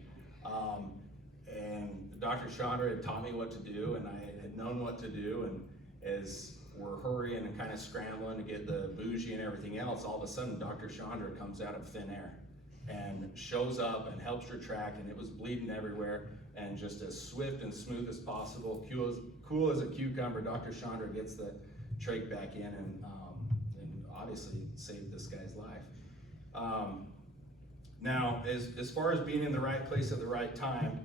And Dr. Chandra had taught me what to do, and I had known what to do, and as we're hurrying and kind of scrambling to get the bougie and everything else, all of a sudden Dr. Chandra comes out of thin air and shows up and helps retract, and it was bleeding everywhere, and just as swift and smooth as possible, cool as a cucumber, Dr. Chandra gets the trach back in and obviously saved this guy's life. Now, as far as being in the right place at the right time,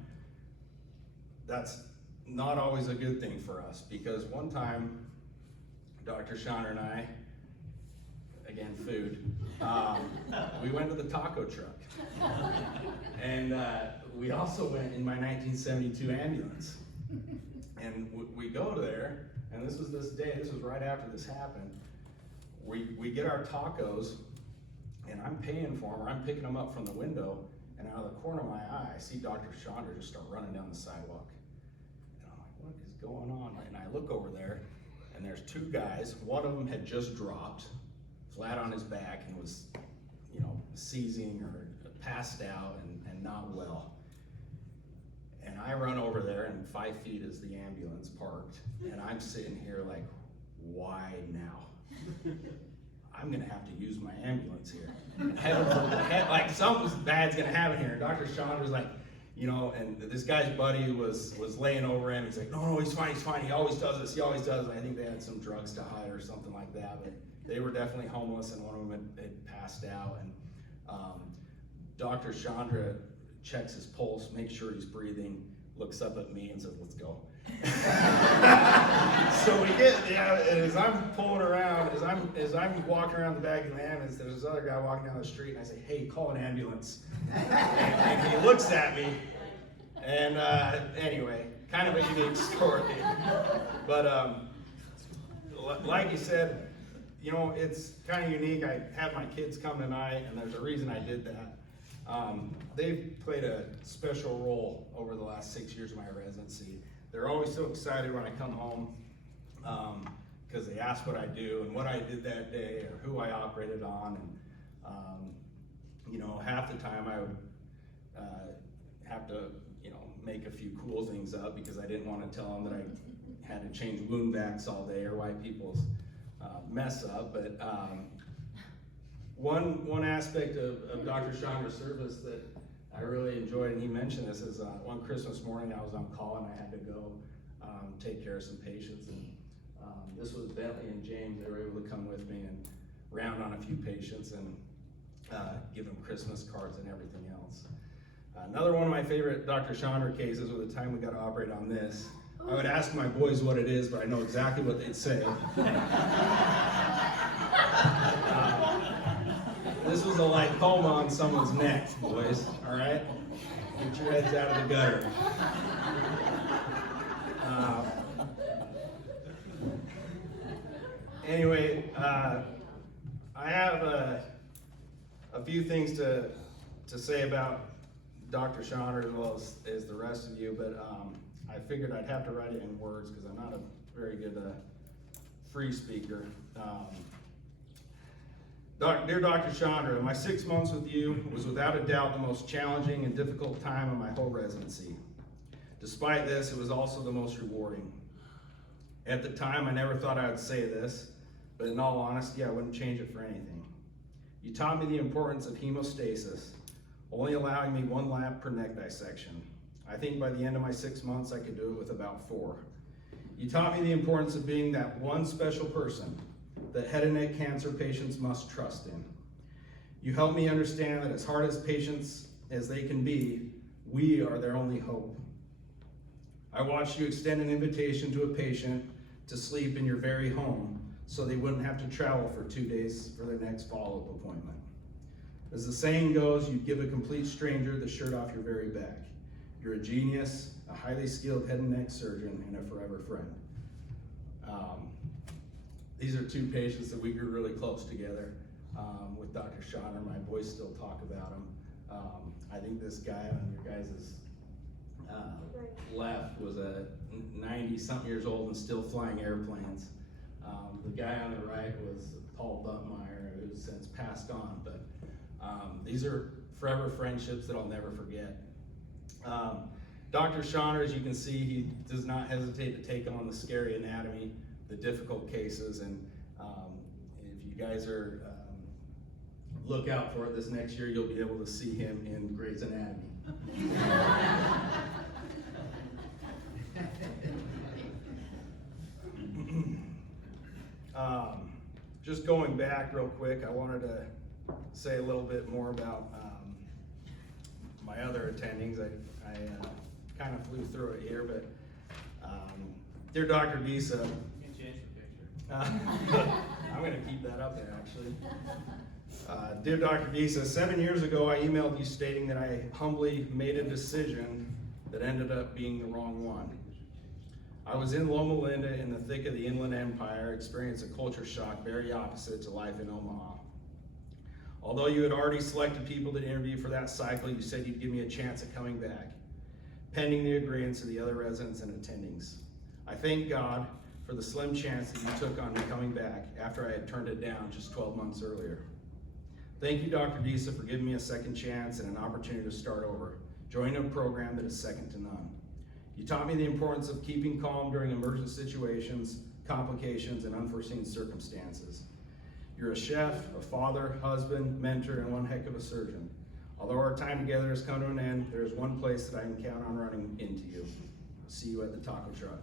that's not always a good thing for us, because one time, Dr. Chandra and I, again, food, we went to the taco truck. And we also went in my 1972 ambulance. And we go there, and this was this day, this was right after this happened. We get our tacos, and I'm paying for them, or I'm picking them up from the window, and out of the corner of my eye, I see Dr. Chandra just start running down the sidewalk. And I'm like, what is going on? And I look over there, and there's two guys. One of them had just dropped flat on his back and was, you know, seizing or passed out and not well. And I run over there, and 5 feet is the ambulance parked, and I'm sitting here like, why now? I'm gonna have to use my ambulance here. Like something bad's gonna happen here. And Dr. Chandra's like, you know, and this guy's buddy was laying over him. He's like, no, he's fine. He always does this, And I think they had some drugs to hide or something like that, but they were definitely homeless, and one of them had passed out. And Dr. Chandra checks his pulse, makes sure he's breathing, looks up at me and says, let's go. So we get, and as I'm pulling around, as I'm walking around the back of the ambulance, there's this other guy walking down the street, and I say, hey, call an ambulance. and he looks at me, and anyway, kind of a unique story. But like you said, you know, it's kind of unique. I had my kids come tonight, and there's a reason I did that. They've played a special role over the last 6 years of my residency. They're always so excited when I come home. because they asked what I do and what I did that day or who I operated on. And you know, half the time I would have to, you know, make a few cool things up because I didn't want to tell them that I had to change wound vacs all day or wipe people's mess up. But one aspect of Dr. Chandra's service that I really enjoyed, and he mentioned this, is one Christmas morning I was on call and I had to go take care of some patients. And this was Bentley and James. They were able to come with me and round on a few patients and give them Christmas cards and everything else. Another one of my favorite Dr. Chandra cases was the time we got to operate on this. I would ask my boys what it is, but I know exactly what they'd say. This was a lipoma on someone's neck, boys, all right? Get your heads out of the gutter. Anyway, I have a few things to say about Dr. Chandra as well as the rest of you, but I figured I'd have to write it in words because I'm not a very good free speaker. Dear Dr. Chandra, my 6 months with you was without a doubt the most challenging and difficult time of my whole residency. Despite this, it was also the most rewarding. At the time, I never thought I would say this, but in all honesty, I wouldn't change it for anything. You taught me the importance of hemostasis, only allowing me 1 lap per neck dissection. I think by the end of my 6 months, I could do it with about 4. You taught me the importance of being that one special person that head and neck cancer patients must trust in. You helped me understand that as hard as patients as they can be, we are their only hope. I watched you extend an invitation to a patient to sleep in your very home so they wouldn't have to travel for 2 days for their next follow-up appointment. As the saying goes, you'd give a complete stranger the shirt off your very back. You're a genius, a highly skilled head and neck surgeon, and a forever friend. These are 2 patients that we grew really close together with Dr. Chandra. My boys still talk about him. I think this guy on your guys' left was a 90-something years old and still flying airplanes. The guy on the right was Paul Buttmeyer, who's since passed on, but these are forever friendships that I'll never forget. Dr. Chandra, as you can see, he does not hesitate to take on the scary anatomy, the difficult cases, and if you guys are look out for it this next year, you'll be able to see him in Grey's Anatomy. Just going back real quick, I wanted to say a little bit more about my other attendings. I kind of flew through it here, but dear Dr. Gisa, You can change the picture. I'm going to keep that up there actually. Dear Dr. Gisa, 7 years ago I emailed you stating that I humbly made a decision that ended up being the wrong one. I was in Loma Linda in the thick of the Inland Empire, experienced a culture shock very opposite to life in Omaha. Although you had already selected people to interview for that cycle, you said you'd give me a chance at coming back, pending the agreements of the other residents and attendings. I thank God for the slim chance that you took on me coming back after I had turned it down just 12 months earlier. Thank you, Dr. Gisa, for giving me a second chance and an opportunity to start over, joining a program that is second to none. You taught me the importance of keeping calm during emergent situations, complications, and unforeseen circumstances. You're a chef, a father, husband, mentor, and one heck of a surgeon. Although our time together has come to an end, there is one place that I can count on running into you. See you at the taco truck.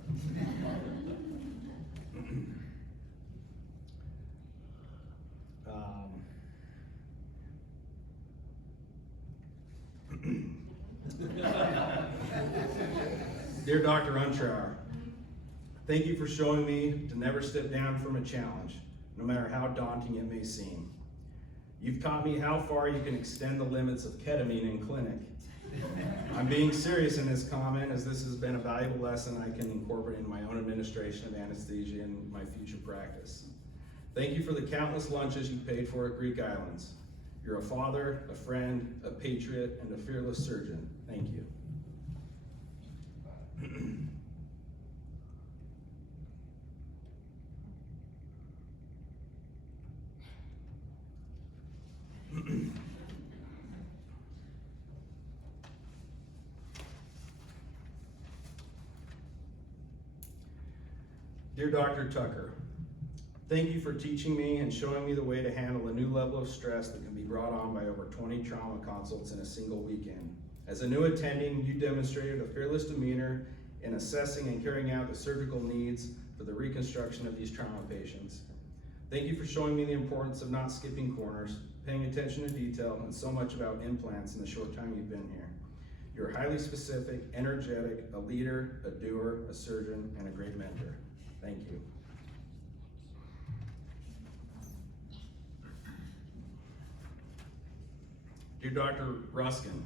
Dear Dr. Unschauer, thank you for showing me to never step down from a challenge, no matter how daunting it may seem. You've taught me how far you can extend the limits of ketamine in clinic. I'm being serious in this comment, as this has been a valuable lesson I can incorporate in my own administration of anesthesia in my future practice. Thank you for the countless lunches you paid for at Greek Islands. You're a father, a friend, a patriot, and a fearless surgeon. Thank you. Dear Dr. Tucker, thank you for teaching me and showing me the way to handle a new level of stress that can be brought on by over 20 trauma consults in a single weekend. As a new attending, you demonstrated a fearless demeanor in assessing and carrying out the surgical needs for the reconstruction of these trauma patients. Thank you for showing me the importance of not skipping corners, paying attention to detail, and so much about implants in the short time you've been here. You're highly specific, energetic, a leader, a doer, a surgeon, and a great mentor. Thank you. Dear Dr. Ruskin,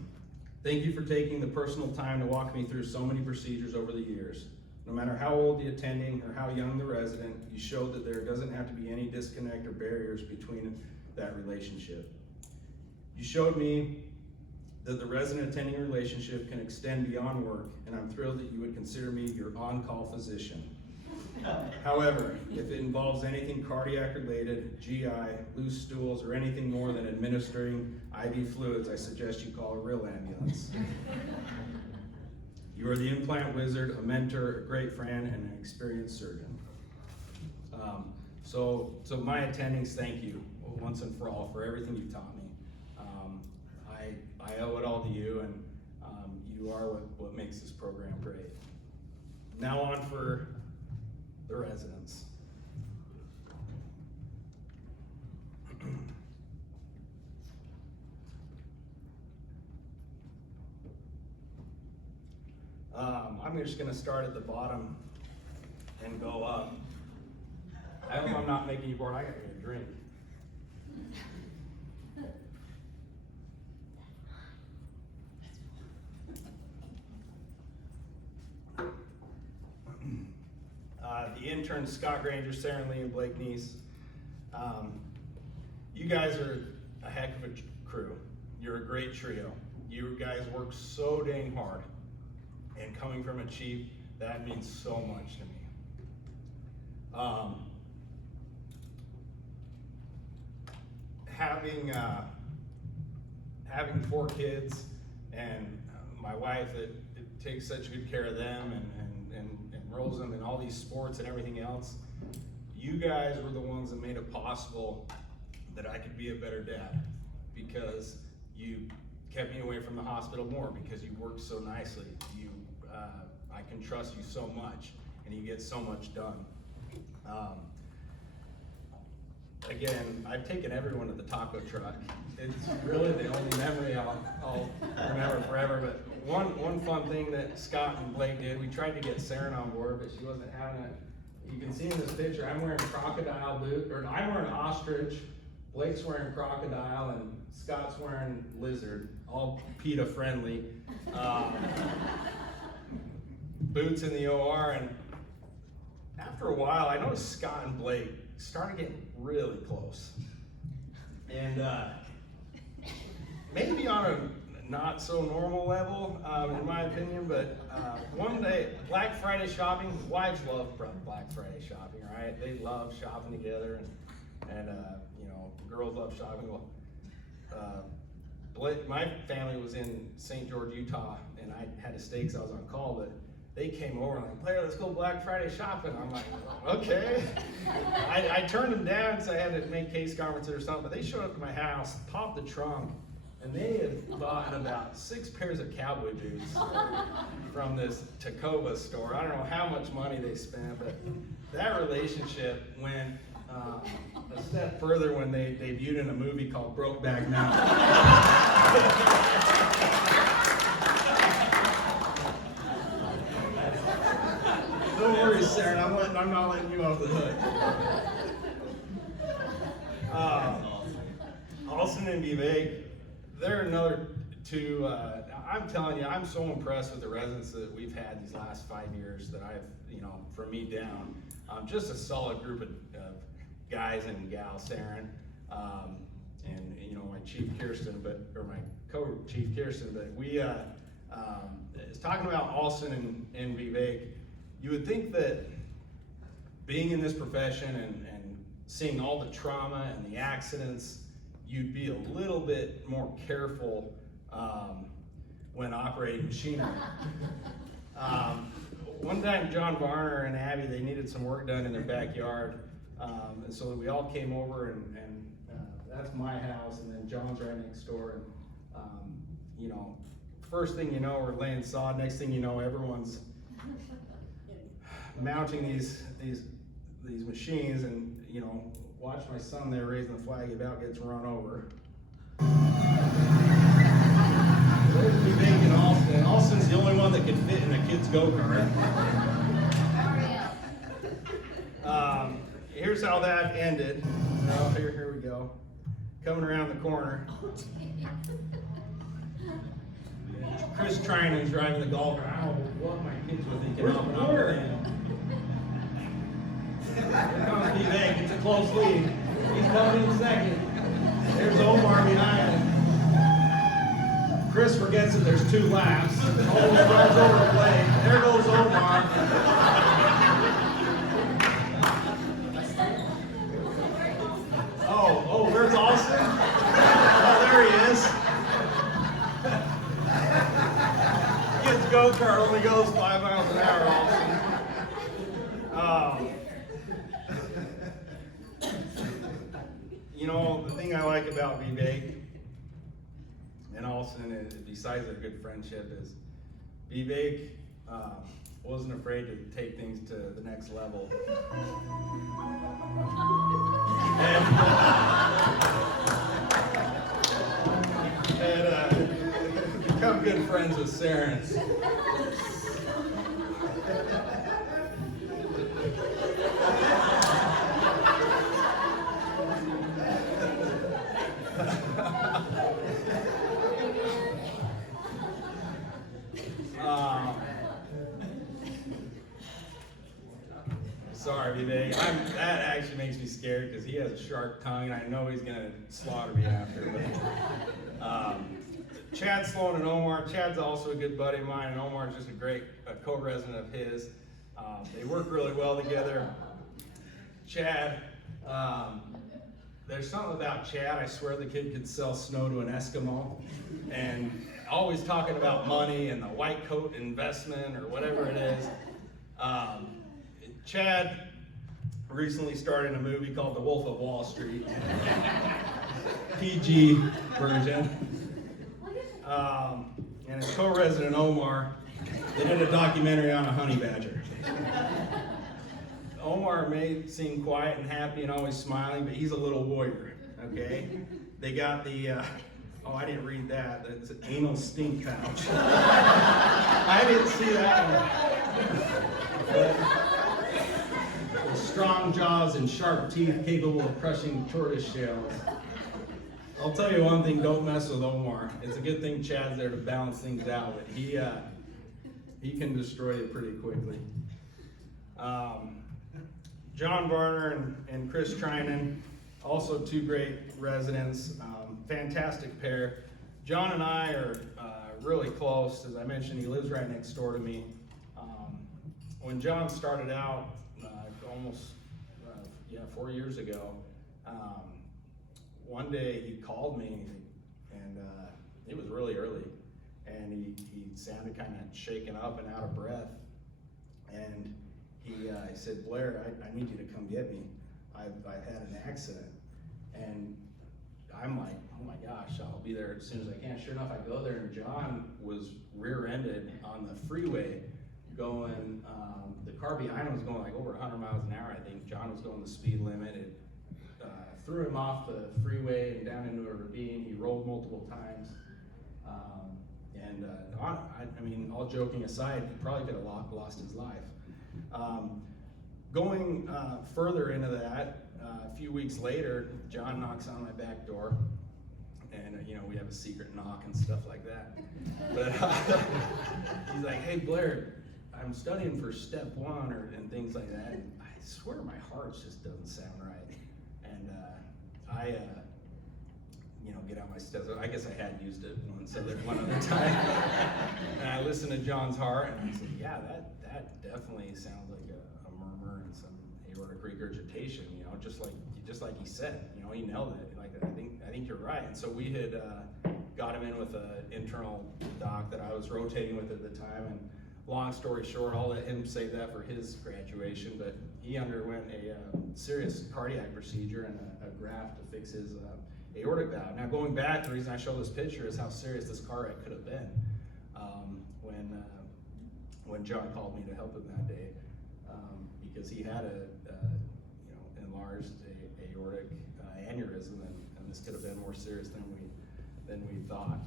thank you for taking the personal time to walk me through so many procedures over the years. No matter how old the attending or how young the resident, you showed that there doesn't have to be any disconnect or barriers between that relationship. You showed me that the resident-attending relationship can extend beyond work, and I'm thrilled that you would consider me your on-call physician. However, if it involves anything cardiac-related, GI, loose stools, or anything more than administering IV fluids, I suggest you call a real ambulance. You are the implant wizard, a mentor, a great friend, and an experienced surgeon. So my attendings, thank you once and for all for everything you've taught me. I owe it all to you, and you are what makes this program great. Now on for the residents. I'm just gonna start at the bottom and go up. I hope I'm not making you bored. I gotta get a drink. The interns, Scott Granger, Sarah Lee, and Blake Neese. You guys are a heck of a crew. You're a great trio. You guys work so dang hard. And coming from a chief, that means so much to me. Having 4 kids and my wife that takes such good care of them and enrolls them in all these sports and everything else, you guys were the ones that made it possible that I could be a better dad, because you kept me away from the hospital more, because you worked so nicely. I can trust you so much, and you get so much done. Again, I've taken everyone to the taco truck. It's really the only memory I'll remember forever. But one fun thing that Scott and Blake did, we tried to get Saren on board, but she wasn't having it. You can see in this picture, I'm wearing crocodile boot, or I'm wearing ostrich, Blake's wearing crocodile, and Scott's wearing lizard, all PETA friendly. Boots in the OR, and after a while, I noticed Scott and Blake started getting really close. And maybe on a not so normal level, in my opinion, but one day, Black Friday shopping, wives love Black Friday shopping, right? They love shopping together, and you know, girls love shopping. Well, my family was in St. George, Utah, and I had a stake, so I was on call, but they came over and like, Blair, let's go Black Friday shopping. I'm like, okay. I turned them down because I had to make case conferences or something, but they showed up to my house, popped the trunk, and they had bought about 6 pairs of cowboy boots from this Tacoma store. I don't know how much money they spent, but that relationship went a step further when they debuted in a movie called Brokeback Mountain. Don't worry, Sarah, I'm not letting you off the hook. Olson and Vivek, they're another 2. I'm telling you, I'm so impressed with the residents that we've had these last 5 years that I've, you know, from me down. Just a solid group of guys and gals, Saren, and you know, my Chief Kirsten, or my co-Chief Kirsten, but we, talking about Olson and Vivek, you would think that being in this profession and seeing all the trauma and the accidents, you'd be a little bit more careful when operating machinery. one time John Varner and Abby, they needed some work done in their backyard. And so we all came over and that's my house, and then John's right next door. And, you know, first thing you know, we're laying sod. Next thing you know, everyone's mounting these machines, and, you know, watch my son there raising the flag, he about gets run over. There's me making Austin. Austin's the only one that can fit in a kid's go-kart. Here's how that ended. Oh, here we go. Coming around the corner. Chris Trinan's driving the golf. I don't know what my kids were thinking. Where's the corner? Here comes B-Bank. It's a close lead. He's coming in second. There's Omar behind him. Chris forgets that there's 2 laps. Almost runs over the plate. There goes Omar. Oh, where's Austin? Oh, there he is. Kid's go-kart only goes 5 miles an hour, Austin. You know, the thing I like about B-Bank and Austin, besides their good friendship, is B-Bank wasn't afraid to take things to the next level. And become good friends with Saren. Sorry, B-Bag. That actually makes me scared because he has a sharp tongue, and I know he's gonna slaughter me after. But, Chad Sloan and Omar. Chad's also a good buddy of mine, and Omar's just a great co-resident of his. They work really well together. Chad, there's something about Chad. I swear the kid could sell snow to an Eskimo, and always talking about money and the white coat investment or whatever it is. Chad recently starred in a movie called The Wolf of Wall Street, PG version. And his co-resident Omar, they did a documentary on a honey badger. Omar may seem quiet and happy and always smiling, but he's a little warrior, okay? They got the, oh, I didn't read that. That's an anal stink pouch. I didn't see that one. But strong jaws and sharp teeth capable of crushing tortoise shells. I'll tell you one thing, don't mess with Omar. It's a good thing Chad's there to balance things out, but he can destroy you pretty quickly. John Varner and Chris Trinan, also 2 great residents, fantastic pair. John and I are really close. As I mentioned, he lives right next door to me. When John started out, almost 4 years ago, one day he called me, and it was really early, and he sounded kind of shaken up and out of breath, and he said, "Blair, I need you to come get me. I've had an accident." And I'm like, "Oh my gosh, I'll be there as soon as I can." Sure enough, I go there, and John was rear-ended on the freeway going, the car behind him was going like over 100 miles an hour, I think. John was going the speed limit. It threw him off the freeway and down into a ravine. He rolled multiple times. I mean, all joking aside, he probably could have lost his life. Going further into that, a few weeks later, John knocks on my back door, and you know, we have a secret knock and stuff like that. But he's like, "Hey Blair, I'm studying for step 1 and things like that. And I swear my heart just doesn't sound right." And I get out my stethoscope. I guess I had used it one other time. And I listened to John's heart, and I said, "Yeah, that definitely sounds like a murmur and some aortic regurgitation. You know, just like he said. You know, he nailed it. Like I think you're right." And so we had got him in with an internal doc that I was rotating with at the time, and long story short, I'll let him save that for his graduation, but he underwent a serious cardiac procedure and a graft to fix his aortic valve. Now going back, the reason I show this picture is how serious this car wreck could have been when John called me to help him that day, because he had enlarged aortic aneurysm, and this could have been more serious than we thought.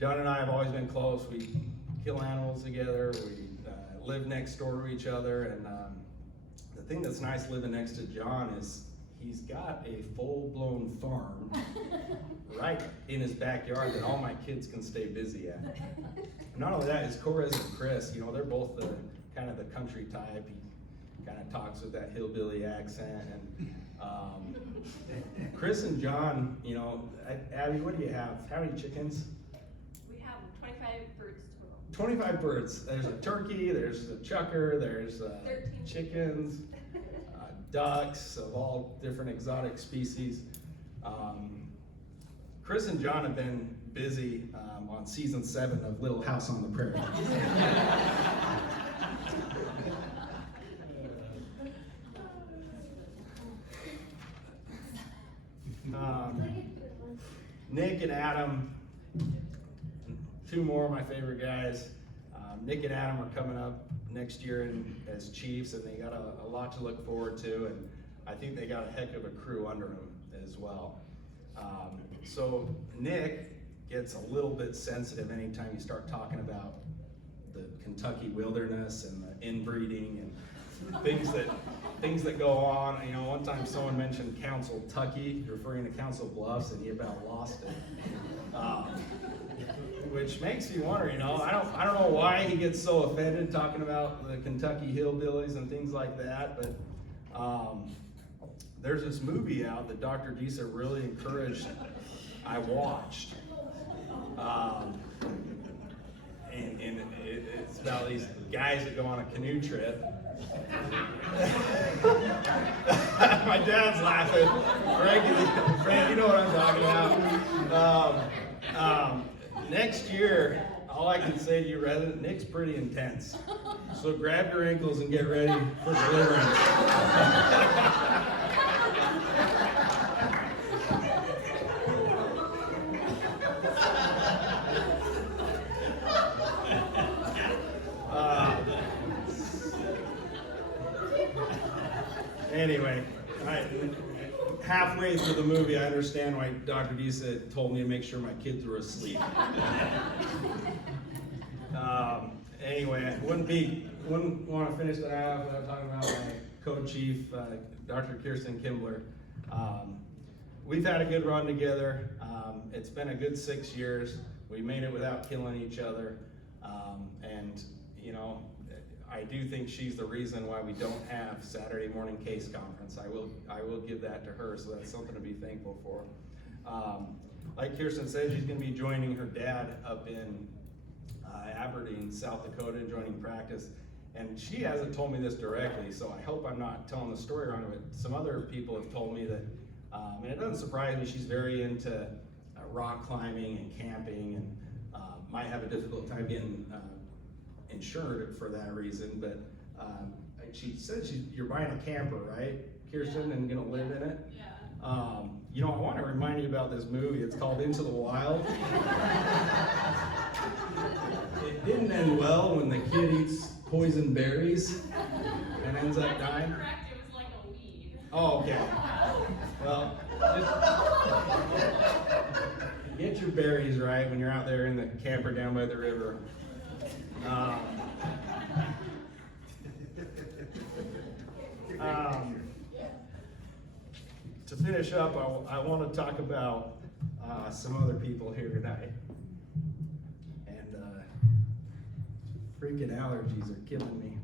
John and I have always been close. We kill animals together. We live next door to each other, and the thing that's nice living next to John is he's got a full-blown farm right in his backyard that all my kids can stay busy at. Not only that, his co-resident Chris, they're both the kind of the country type. He kind of talks with that hillbilly accent, and Chris and John, Abby, what do you have? How many chickens? We have 25 birds total. 25 birds. There's a turkey, there's a chucker, there's 13 chickens, ducks of all different exotic species. Chris and John have been busy on season 7 of Little House on the Prairie. Nick and Adam, 2 more of my favorite guys. Nick and Adam are coming up next year as Chiefs, and they got a lot to look forward to, and I think they got a heck of a crew under them as well. So Nick gets a little bit sensitive anytime you start talking about the Kentucky wilderness and the inbreeding and things that go on. One time someone mentioned Council Tucky, referring to Council Bluffs, and he about lost it. Which makes me wonder, I don't know why he gets so offended talking about the Kentucky hillbillies and things like that, but there's this movie out that Dr. Disa really encouraged I watched. And it's about these guys that go on a canoe trip. My dad's laughing. Frank, you know what I'm talking about. Next year, all I can say to you, resident, Nick's pretty intense. So grab your ankles and get ready for deliverance. Anyway, halfway through the movie, I understand why Dr. Disa told me to make sure my kids were asleep. Anyway, I wouldn't want to finish that out without talking about my co-chief, Dr. Kirsten Kimbler. We've had a good run together. It's been a good 6 years. We made it without killing each other. And I do think she's the reason why we don't have Saturday morning case conference. I will give that to her, so that's something to be thankful for. Like Kirsten said, she's going to be joining her dad up in Aberdeen, South Dakota, joining practice. And she hasn't told me this directly, so I hope I'm not telling the story wrong, but some other people have told me that, and it doesn't surprise me, she's very into rock climbing and camping, and might have a difficult time getting insured for that reason, but she said you're buying a camper, right, Kirsten, and gonna live in it? Yeah. I want to remind you about this movie. It's called Into the Wild. It didn't end well when the kid eats poison berries and ends up dying. Correct, it was like a weed. Oh, okay. Well, just get your berries right when you're out there in the camper down by the river. To finish up, I want to talk about some other people here tonight. And freaking allergies are killing me.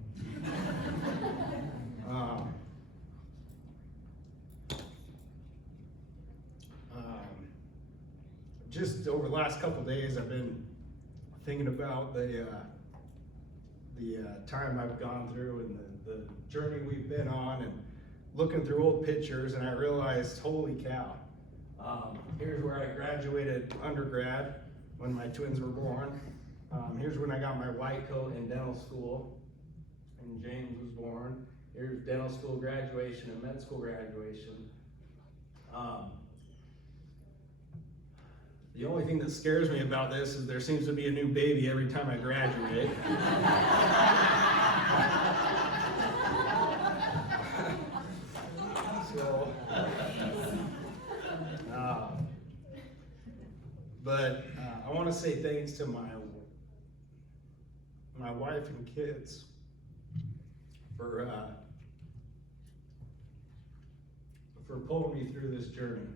Just over the last couple days, I've been thinking about the time I've gone through and the journey we've been on, and looking through old pictures, and I realized, holy cow, here's where I graduated undergrad when my twins were born. Here's when I got my white coat in dental school, and James was born. Here's dental school graduation and med school graduation. The only thing that scares me about this is there seems to be a new baby every time I graduate. So, but I want to say thanks to my wife and kids for pulling me through this journey.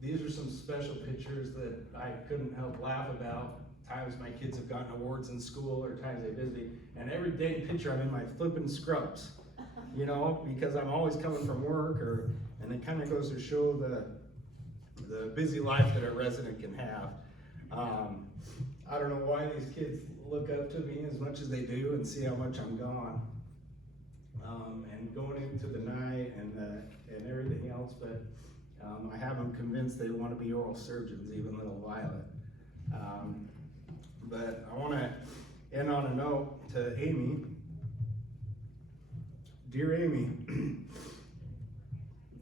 These are some special pictures that I couldn't help laugh about. Times my kids have gotten awards in school, or times they visit me, and every day picture I'm in my flippin' scrubs, you know, because I'm always coming from work, and it kind of goes to show the busy life that a resident can have. I don't know why these kids look up to me as much as they do and see how much I'm gone. And going into the night and everything else, but I have them convinced they want to be oral surgeons, even little Violet. But I want to end on a note to Amy. Dear Amy,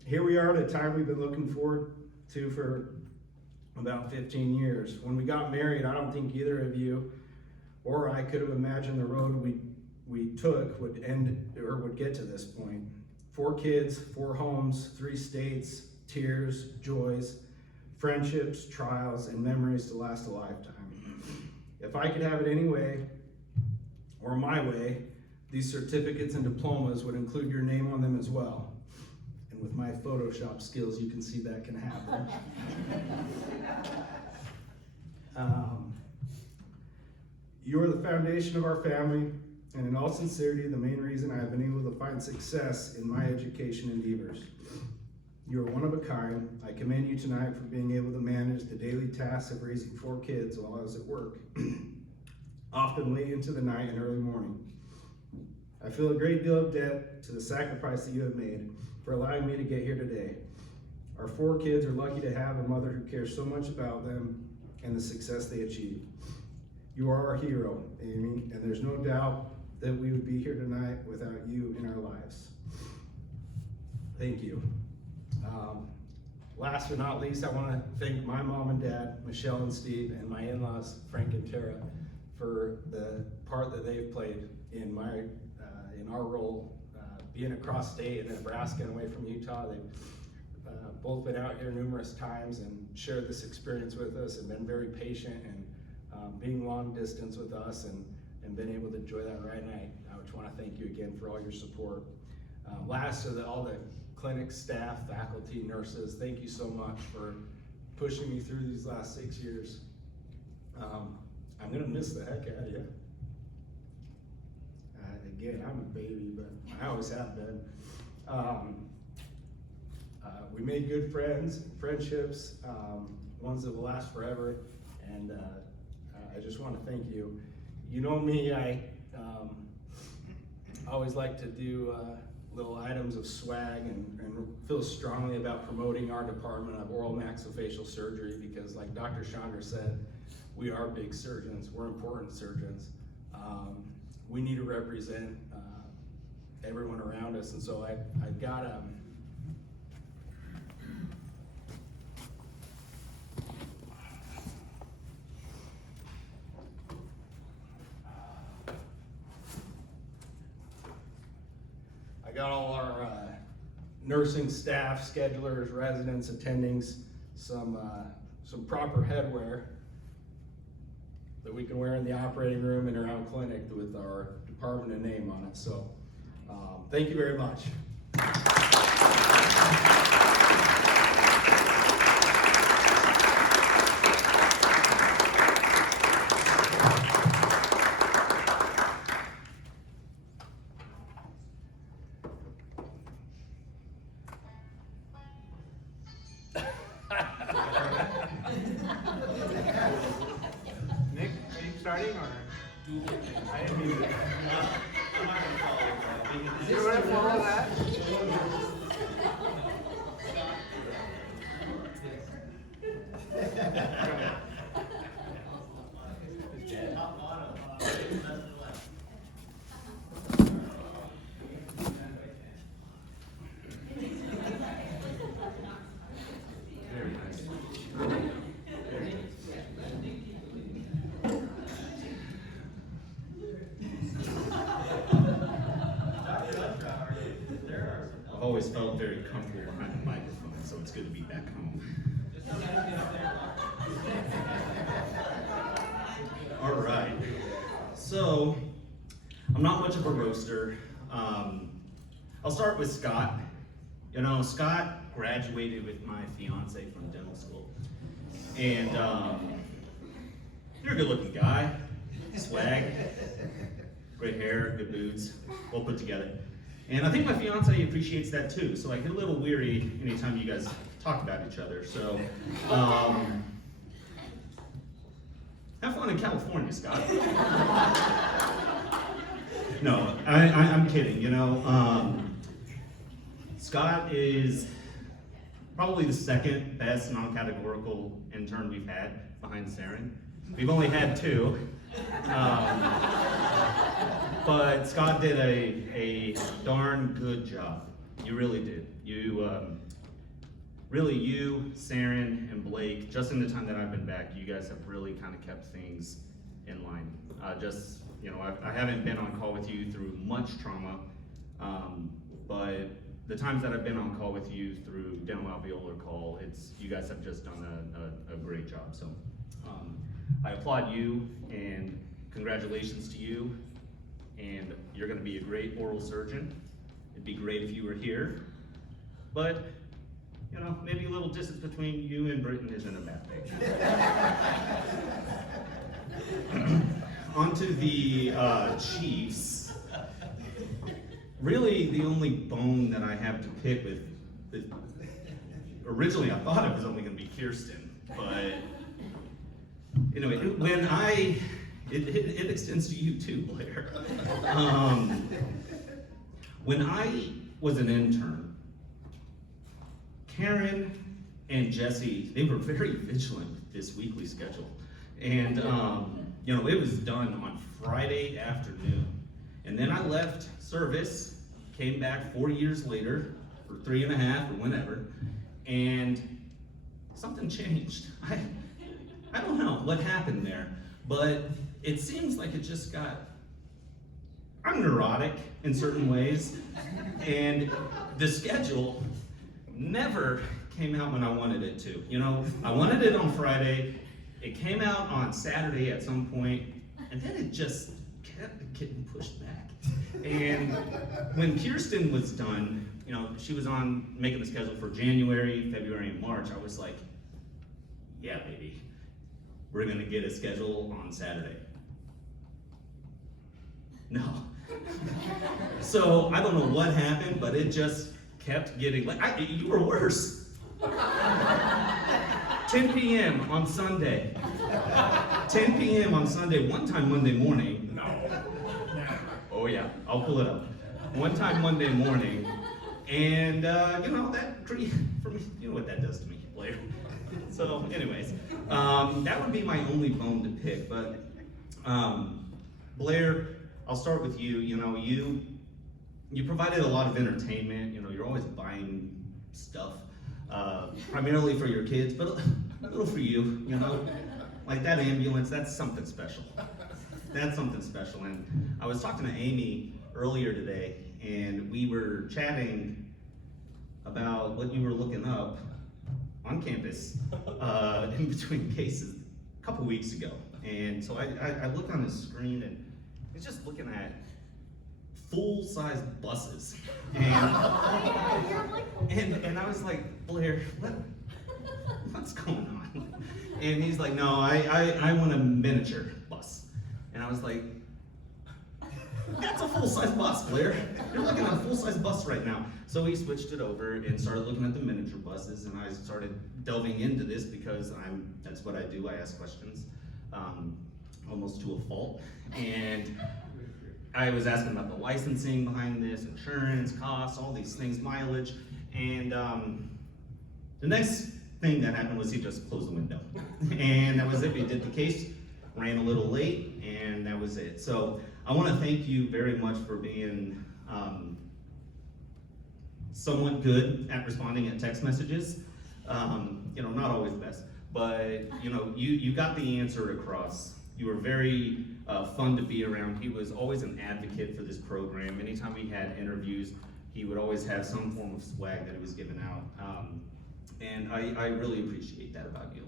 here we are at a time we've been looking forward to for about 15 years. When we got married, I don't think either of you or I could have imagined the road we took would end or would get to this point. 4 kids, 4 homes, 3 states, tears, joys, friendships, trials, and memories to last a lifetime. If I could have it any way, or my way, these certificates and diplomas would include your name on them as well. And with my Photoshop skills, you can see that can happen. You are the foundation of our family, and in all sincerity, the main reason I have been able to find success in my education endeavors. You are one of a kind. I commend you tonight for being able to manage the daily tasks of raising 4 kids while I was at work, often late into the night and early morning. I feel a great deal of debt to the sacrifice that you have made for allowing me to get here today. Our 4 kids are lucky to have a mother who cares so much about them and the success they achieve. You are our hero, Amy, and there's no doubt that we would be here tonight without you in our lives. Thank you. Last but not least, I want to thank my mom and dad, Michelle and Steve, and my in-laws, Frank and Tara, for the part that they've played in our role, being across state in Nebraska and away from Utah. They've both been out here numerous times and shared this experience with us and been very patient and being long distance with us and been able to enjoy that ride. And I just want to thank you again for all your support. Last, to all the clinic staff, faculty, nurses, thank you so much for pushing me through these last 6 years. I'm gonna miss the heck out of you. Again, I'm a baby, but I always have been. We made good friendships, ones that will last forever, and I just want to thank you. You know me, I always like to do little items of swag and feel strongly about promoting our department of oral maxillofacial surgery because, like Dr. Chandra said, we are big surgeons, we're important surgeons. We need to represent everyone around us, and so I got all our nursing staff, schedulers, residents, attendings, some proper headwear that we can wear in the operating room and around clinic with our department and name on it. So thank you very much. Nick, are you starting or? I didn't mean to. You want to follow that? I've always felt very comfortable behind the microphone, so it's good to be back home. All right. So, I'm not much of a roaster. I'll start with Scott. You know, Scott graduated with my fiance from dental school. And you're a good looking guy, swag, great hair, good boots, well put together. And I think my fiance appreciates that too, so I get a little weary anytime you guys talk about each other. So, have fun in California, Scott. No, I'm kidding, you know. Scott is probably the second best non-categorical intern we've had behind Saren. We've only had 2. But Scott did a darn good job. You really did. You, Saren, and Blake, just in the time that I've been back, you guys have really kind of kept things in line. You know, I haven't been on call with you through much trauma, but the times that I've been on call with you through dental alveolar call, you guys have just done a great job. So I applaud you and congratulations to you. And you're gonna be a great oral surgeon. It'd be great if you were here. But, you know, maybe a little distance between you and Britain isn't a bad thing. On to the Chiefs. Really, the only bone that I have to pick with, originally I thought it was only gonna be Kirsten, but anyway, it extends to you too, Blair. When I was an intern, Karen and Jesse, they were very vigilant with this weekly schedule. And you know, it was done on Friday afternoon. And then I left service, came back 4 years later, or 3.5, or whenever, and something changed. I don't know what happened there, but it seems like it just I'm neurotic in certain ways, and the schedule never came out when I wanted it to. You know, I wanted it on Friday, it came out on Saturday at some point, and then it just kept getting pushed back. And when Kirsten was done, you know, she was on making the schedule for January, February, and March, I was like, yeah, baby, we're gonna get a schedule on Saturday. No. So I don't know what happened, but it just kept getting, you were worse. 10 p.m. on Sunday. 10 p.m. on Sunday, one time Monday morning. No. Oh yeah, I'll pull it up. One time Monday morning, and you know, for me, you know what that does to me, Blair. So anyways, that would be my only bone to pick, but Blair, I'll start with you. You know, you provided a lot of entertainment. You know, you're always buying stuff, primarily for your kids, but a little for you. You know, like that ambulance. That's something special. That's something special. And I was talking to Amy earlier today, and we were chatting about what you were looking up on campus in between cases a couple weeks ago. And so I looked on the screen, and it's just looking at full-size buses. And I was like, Blair, what's going on? And he's like, no, I want a miniature bus. And I was like, that's a full-size bus, Blair. You're looking at a full-size bus right now. So we switched it over and started looking at the miniature buses, and I started delving into this because that's what I do. I ask questions, almost to a fault. And I was asking about the licensing behind this, insurance, costs, all these things, mileage. And the next thing that happened was he just closed the window. And that was it. We did the case, ran a little late, and that was it. So I want to thank you very much for being somewhat good at responding at text messages. You know, not always the best, but you know, you got the answer across. You were very fun to be around. He was always an advocate for this program. Anytime we had interviews, he would always have some form of swag that he was giving out. And I really appreciate that about you.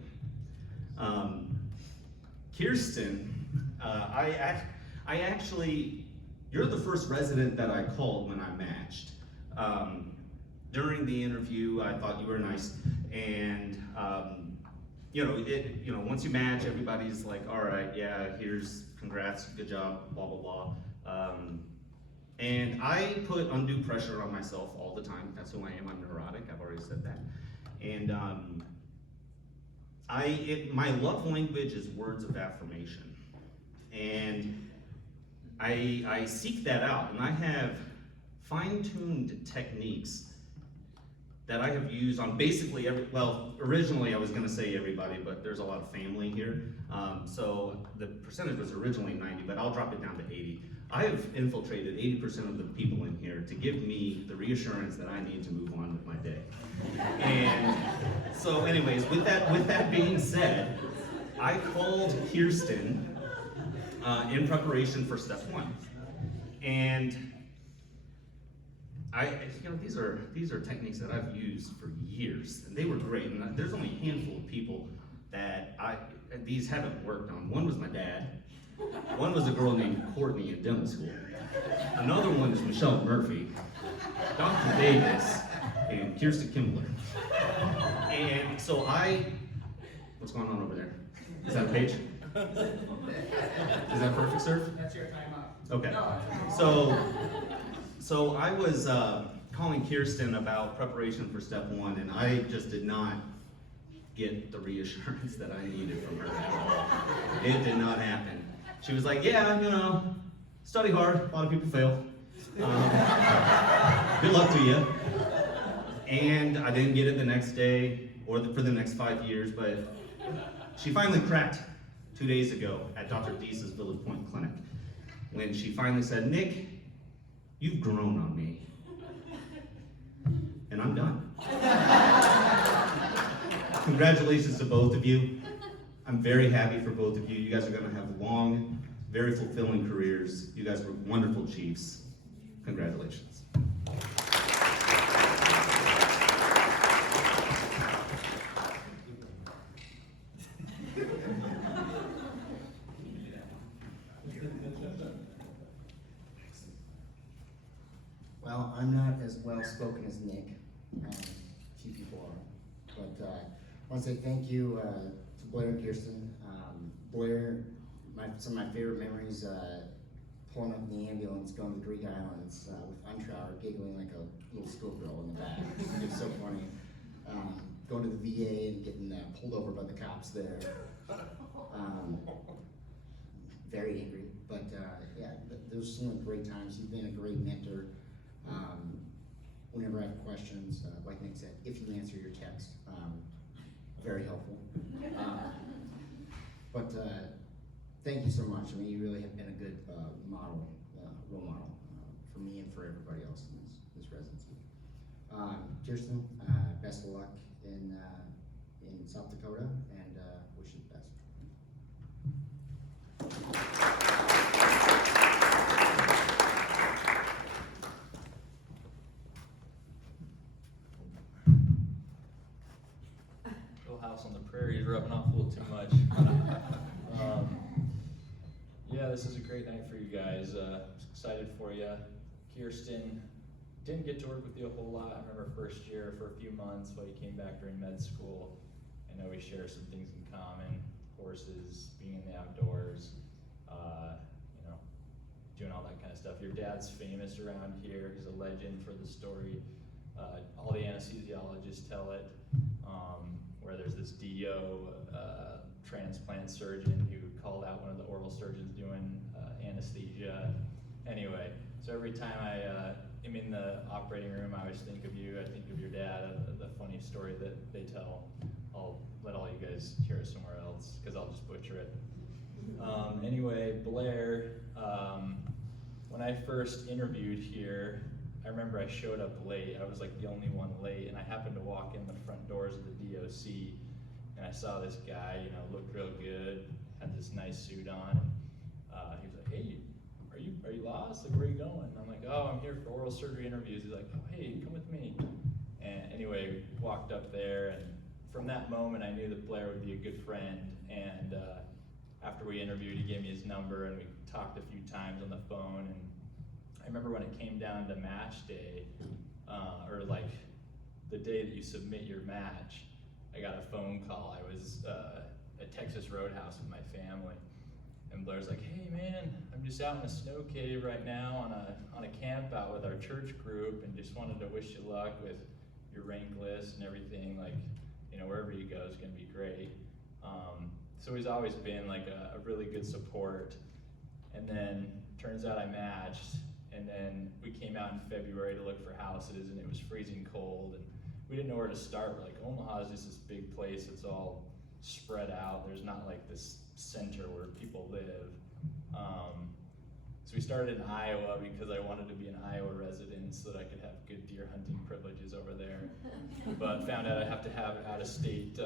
Kirsten, I actually, you're the first resident that I called when I matched. During the interview, I thought you were nice, and once you match, everybody's like, all right, yeah, here's congrats, good job, blah blah blah. And I put undue pressure on myself all the time. That's who I am. I'm neurotic. I've already said that. And my love language is words of affirmation, and I seek that out, and I have fine-tuned techniques that I have used on basically originally I was gonna say everybody, but there's a lot of family here. So the percentage was originally 90, but I'll drop it down to 80. I have infiltrated 80% of the people in here to give me the reassurance that I need to move on with my day. And so anyways, with that being said, I called Kirsten in preparation for step 1. And these are techniques that I've used for years, and they were great. And there's only a handful of people that these haven't worked on. One was my dad. One was a girl named Courtney in dental school. Another one is Michelle Murphy, Dr. Davis, and Kirsten Kimbler. And so what's going on over there? Is that a page? Is that perfect, sir? That's your time up. Okay. So I was calling Kirsten about preparation for step 1, and I just did not get the reassurance that I needed from her at all. It did not happen. She was like, yeah, study hard, a lot of people fail. Good luck to you. And I didn't get it the next day or for the next 5 years, but she finally cracked 2 days ago at Dr. Deese's Village Point Clinic when she finally said, Nick, you've grown on me, and I'm done. Congratulations to both of you. I'm very happy for both of you. You guys are gonna have long, very fulfilling careers. You guys were wonderful chiefs. Congratulations. Well, I'm not as well spoken as Nick. A few people are. But I want to say thank you to Blair and Kirsten. Blair, some of my favorite memories, pulling up in the ambulance, going to the Greek Islands with Untrower, giggling like a little schoolgirl in the back. It was so funny. Going to the VA and getting pulled over by the cops there. Very angry, but yeah, those seem like great times. You've been a great mentor. Whenever I have questions, like Nick said, if you answer your text, very helpful. But thank you so much. I mean, you really have been a good role model for me and for everybody else in this residency. Kirsten, best of luck in South Dakota, and wish you the best. House on the Prairie is rubbing off a little too much. Yeah, this is a great night for you guys. Excited for you. Kirsten, didn't get to work with you a whole lot. I remember first year for a few months while you came back during med school. I know we share some things in common: horses, being in the outdoors, doing all that kind of stuff. Your dad's famous around here. He's a legend for the story. All the anesthesiologists tell it. Where there's this DO transplant surgeon who called out one of the oral surgeons doing anesthesia. Anyway, so every time I am in the operating room, I always think of you. I think of your dad, the funny story that they tell. I'll let all you guys hear it somewhere else because I'll just butcher it. Anyway, Blair, when I first interviewed here, I remember I showed up late. I was like the only one late, and I happened to walk in the front doors of the DOC, and I saw this guy, looked real good, had this nice suit on. He was like, "Hey, are you are you lost? Like, where are you going? And I'm like, oh, I'm here for oral surgery interviews. He's like, oh, hey, come with me. And anyway, walked up there, and from that moment, I knew that Blair would be a good friend. And after we interviewed, he gave me his number, and we talked a few times on the phone. And I remember when it came down to match day, or like the day that you submit your match, I got a phone call. I was at Texas Roadhouse with my family, and Blair's like, hey man, I'm just out in a snow cave right now on a camp out with our church group, and just wanted to wish you luck with your rank list and everything. Like, you know, wherever you go is gonna be great. So he's always been like a really good support. And then turns out I matched, and then we came out in February to look for houses, and it was freezing cold, and we didn't know where to start. We're like, Omaha is just this big place. It's all spread out. There's not like this center where people live. So we started in Iowa because I wanted to be an Iowa resident so that I could have good deer hunting privileges over there. But found out I have to have out-of-state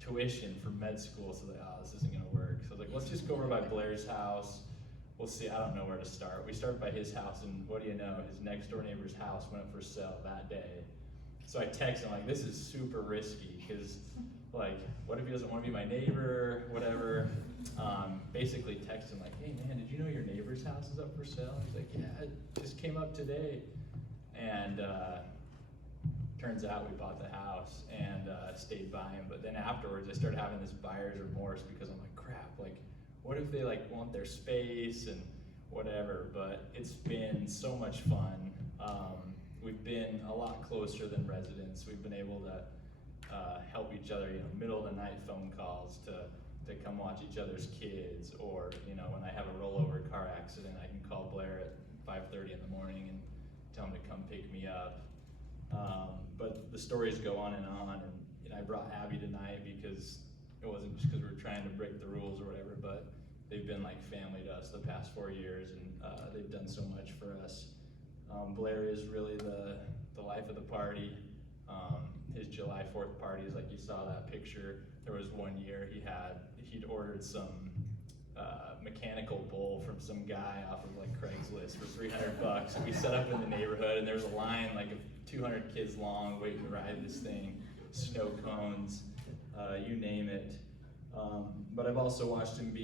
tuition for med school, so like, oh, this isn't gonna work. So I was like, let's just go over by Blair's house. We'll see, I don't know where to start. We started by his house, and what do you know? His next door neighbor's house went up for sale that day. So I texted him like, this is super risky, because like, what if he doesn't want to be my neighbor, whatever. Basically texted him like, hey man, did you know your neighbor's house is up for sale? He's like, yeah, it just came up today. And turns out we bought the house and stayed by him. But then afterwards, I started having this buyer's remorse, because I'm like, crap, like, what if they like want their space and whatever. But it's been so much fun. We've been a lot closer than residents. We've been able to help each other, you know, middle of the night phone calls to come watch each other's kids, or, you know, when I have a rollover car accident, I can call Blair at 5:30 in the morning and tell him to come pick me up. But the stories go on, and you know, I brought Abby tonight because it wasn't just because we were trying to break the rules or whatever, but they've been like family to us the past 4 years, and they've done so much for us. Blair is really the life of the party. His July 4th party is like you saw that picture. There was one year he'd ordered some mechanical bull from some guy off of like Craigslist for $300. And we set up in the neighborhood, and there was a line like of 200 kids long waiting to ride this thing, snow cones, you name it. But I've also watched him be,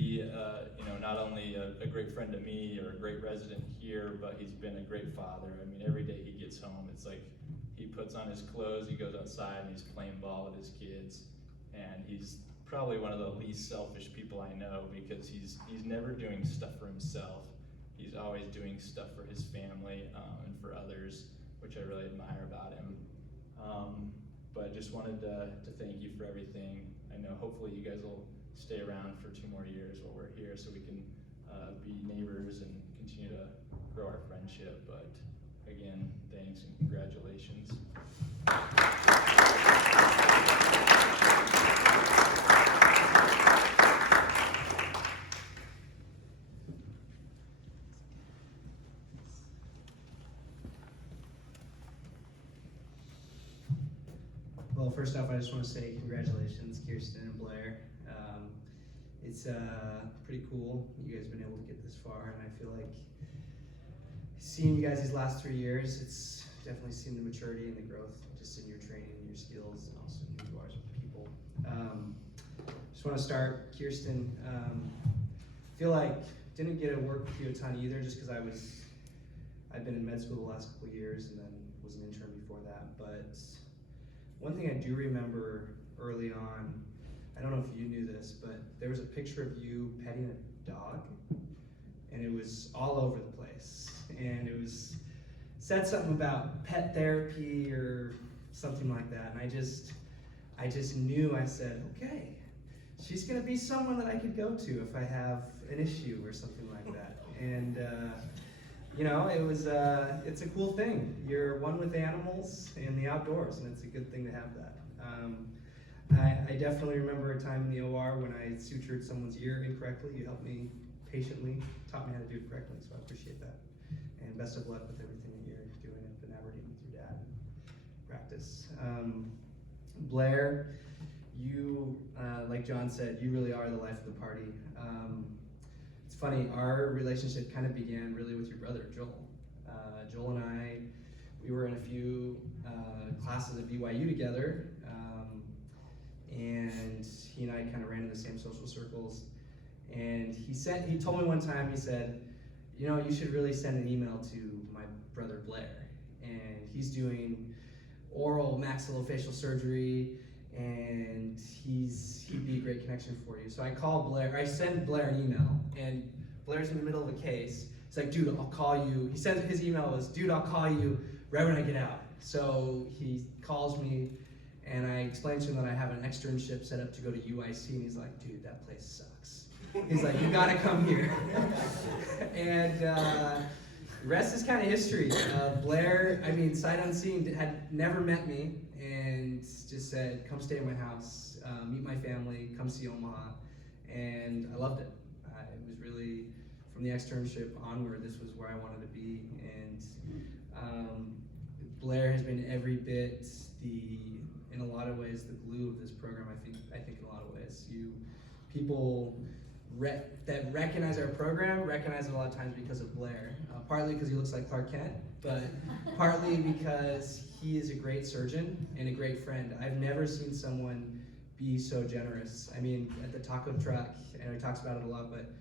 you know, not only a great friend to me or a great resident here, but he's been a great father. I mean, every day he gets home, it's like he puts on his clothes, he goes outside, and he's playing ball with his kids. And he's probably one of the least selfish people I know, because he's never doing stuff for himself. He's always doing stuff for his family and for others, which I really admire about him. But just wanted to thank you for everything. I know hopefully you guys will stay around for 2 more years while we're here, so we can be neighbors and continue to grow our friendship. But again, thanks and congratulations. Well, first off, I just want to say congratulations, Kirsten and Blair. It's pretty cool you guys have been able to get this far, and I feel like seeing you guys these last 3 years, it's definitely seen the maturity and the growth just in your training and your skills, and also who you are as people. Just want to start, Kirsten. Feel like didn't get to work with you a ton either, just because I've been in med school the last couple years, and then was an intern before that. But one thing I do remember early on, I don't know if you knew this, but there was a picture of you petting a dog, and it was all over the place. And it said something about pet therapy or something like that. And I just knew, I said, okay, she's gonna be someone that I could go to if I have an issue or something like that. And you know, it's a cool thing. You're one with animals and the outdoors, and it's a good thing to have that. I definitely remember a time in the OR when I sutured someone's ear incorrectly. You helped me patiently, taught me how to do it correctly, so I appreciate that. And best of luck with everything that you're doing up in Aberdeen with your dad and practice. Blair, you, like John said, you really are the life of the party. It's funny, our relationship kind of began really with your brother, Joel. Joel and I, we were in a few classes at BYU together, and he and I kind of ran in the same social circles. And he told me one time, he said, you know, you should really send an email to my brother Blair. And he's doing oral maxillofacial surgery, and he'd be a great connection for you. So I called Blair, I sent Blair an email, and Blair's in the middle of a case. He's like, dude, I'll call you. He said his email was, dude, I'll call you right when I get out. So he calls me, and I explained to him that I have an externship set up to go to UIC, and he's like, dude, that place sucks. He's like, you gotta come here. And the rest is kind of history. Blair, I mean, sight unseen, had never met me, and just said, come stay at my house, meet my family, come see Omaha. And I loved it. It was really, from the externship onward, this was where I wanted to be. And Blair has been every bit in a lot of ways, the glue of this program. I think in a lot of ways, people that recognize our program recognize it a lot of times because of Blair. Partly because he looks like Clark Kent, but partly because he is a great surgeon and a great friend. I've never seen someone be so generous. I mean, at the taco truck, and he talks about it a lot, but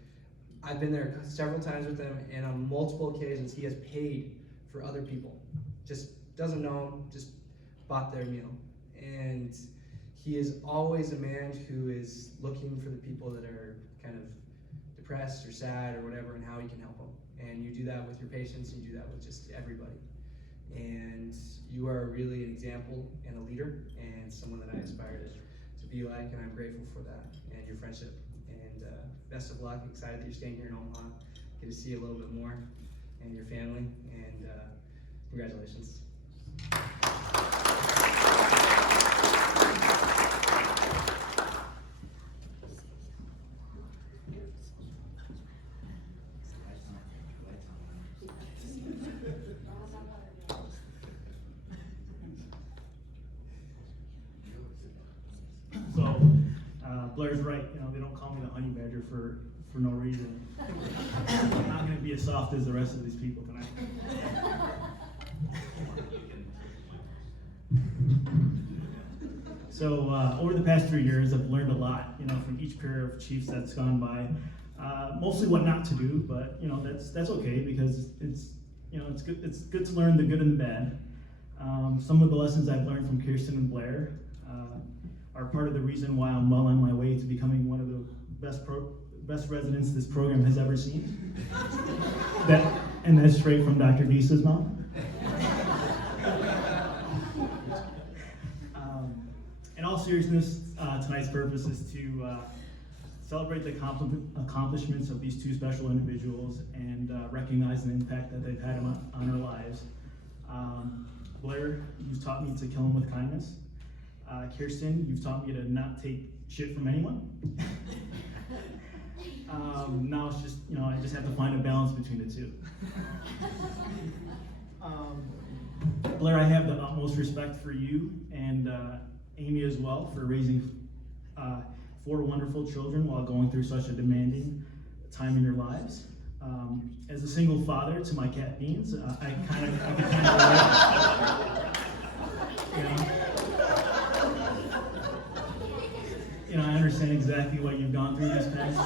I've been there several times with him, and on multiple occasions he has paid for other people. Just doesn't know them, just bought their meal. And he is always a man who is looking for the people that are kind of depressed or sad or whatever, and how he can help them. And you do that with your patients, and you do that with just everybody. And you are really an example and a leader, and someone that I aspire to be like, and I'm grateful for that and your friendship. And best of luck. Excited that you're staying here in Omaha. Get to see you a little bit more and your family, and congratulations. So, Blair's right, you know, they don't call me the honey badger for no reason. I'm not gonna be as soft as the rest of these people tonight. So, over the past 3 years, I've learned a lot, you know, from each pair of Chiefs that's gone by. Mostly what not to do, but, you know, that's okay, because it's good to learn the good and the bad. Some of the lessons I've learned from Kirsten and Blair are part of the reason why I'm well on my way to becoming one of the best residents this program has ever seen. And that's straight from Dr. Visa's mouth. In all seriousness, tonight's purpose is to celebrate the accomplishments of these two special individuals and recognize the impact that they've had on our lives. Blair, you've taught me to kill them with kindness. Kirsten, you've taught me to not take shit from anyone. Now it's just, you know, I just have to find a balance between the two. Blair, I have the utmost respect for you and Amy as well for raising 4 wonderful children while going through such a demanding time in your lives. As a single father to my cat Beans, I can kind of relate. You know, I understand exactly what you've gone through these past.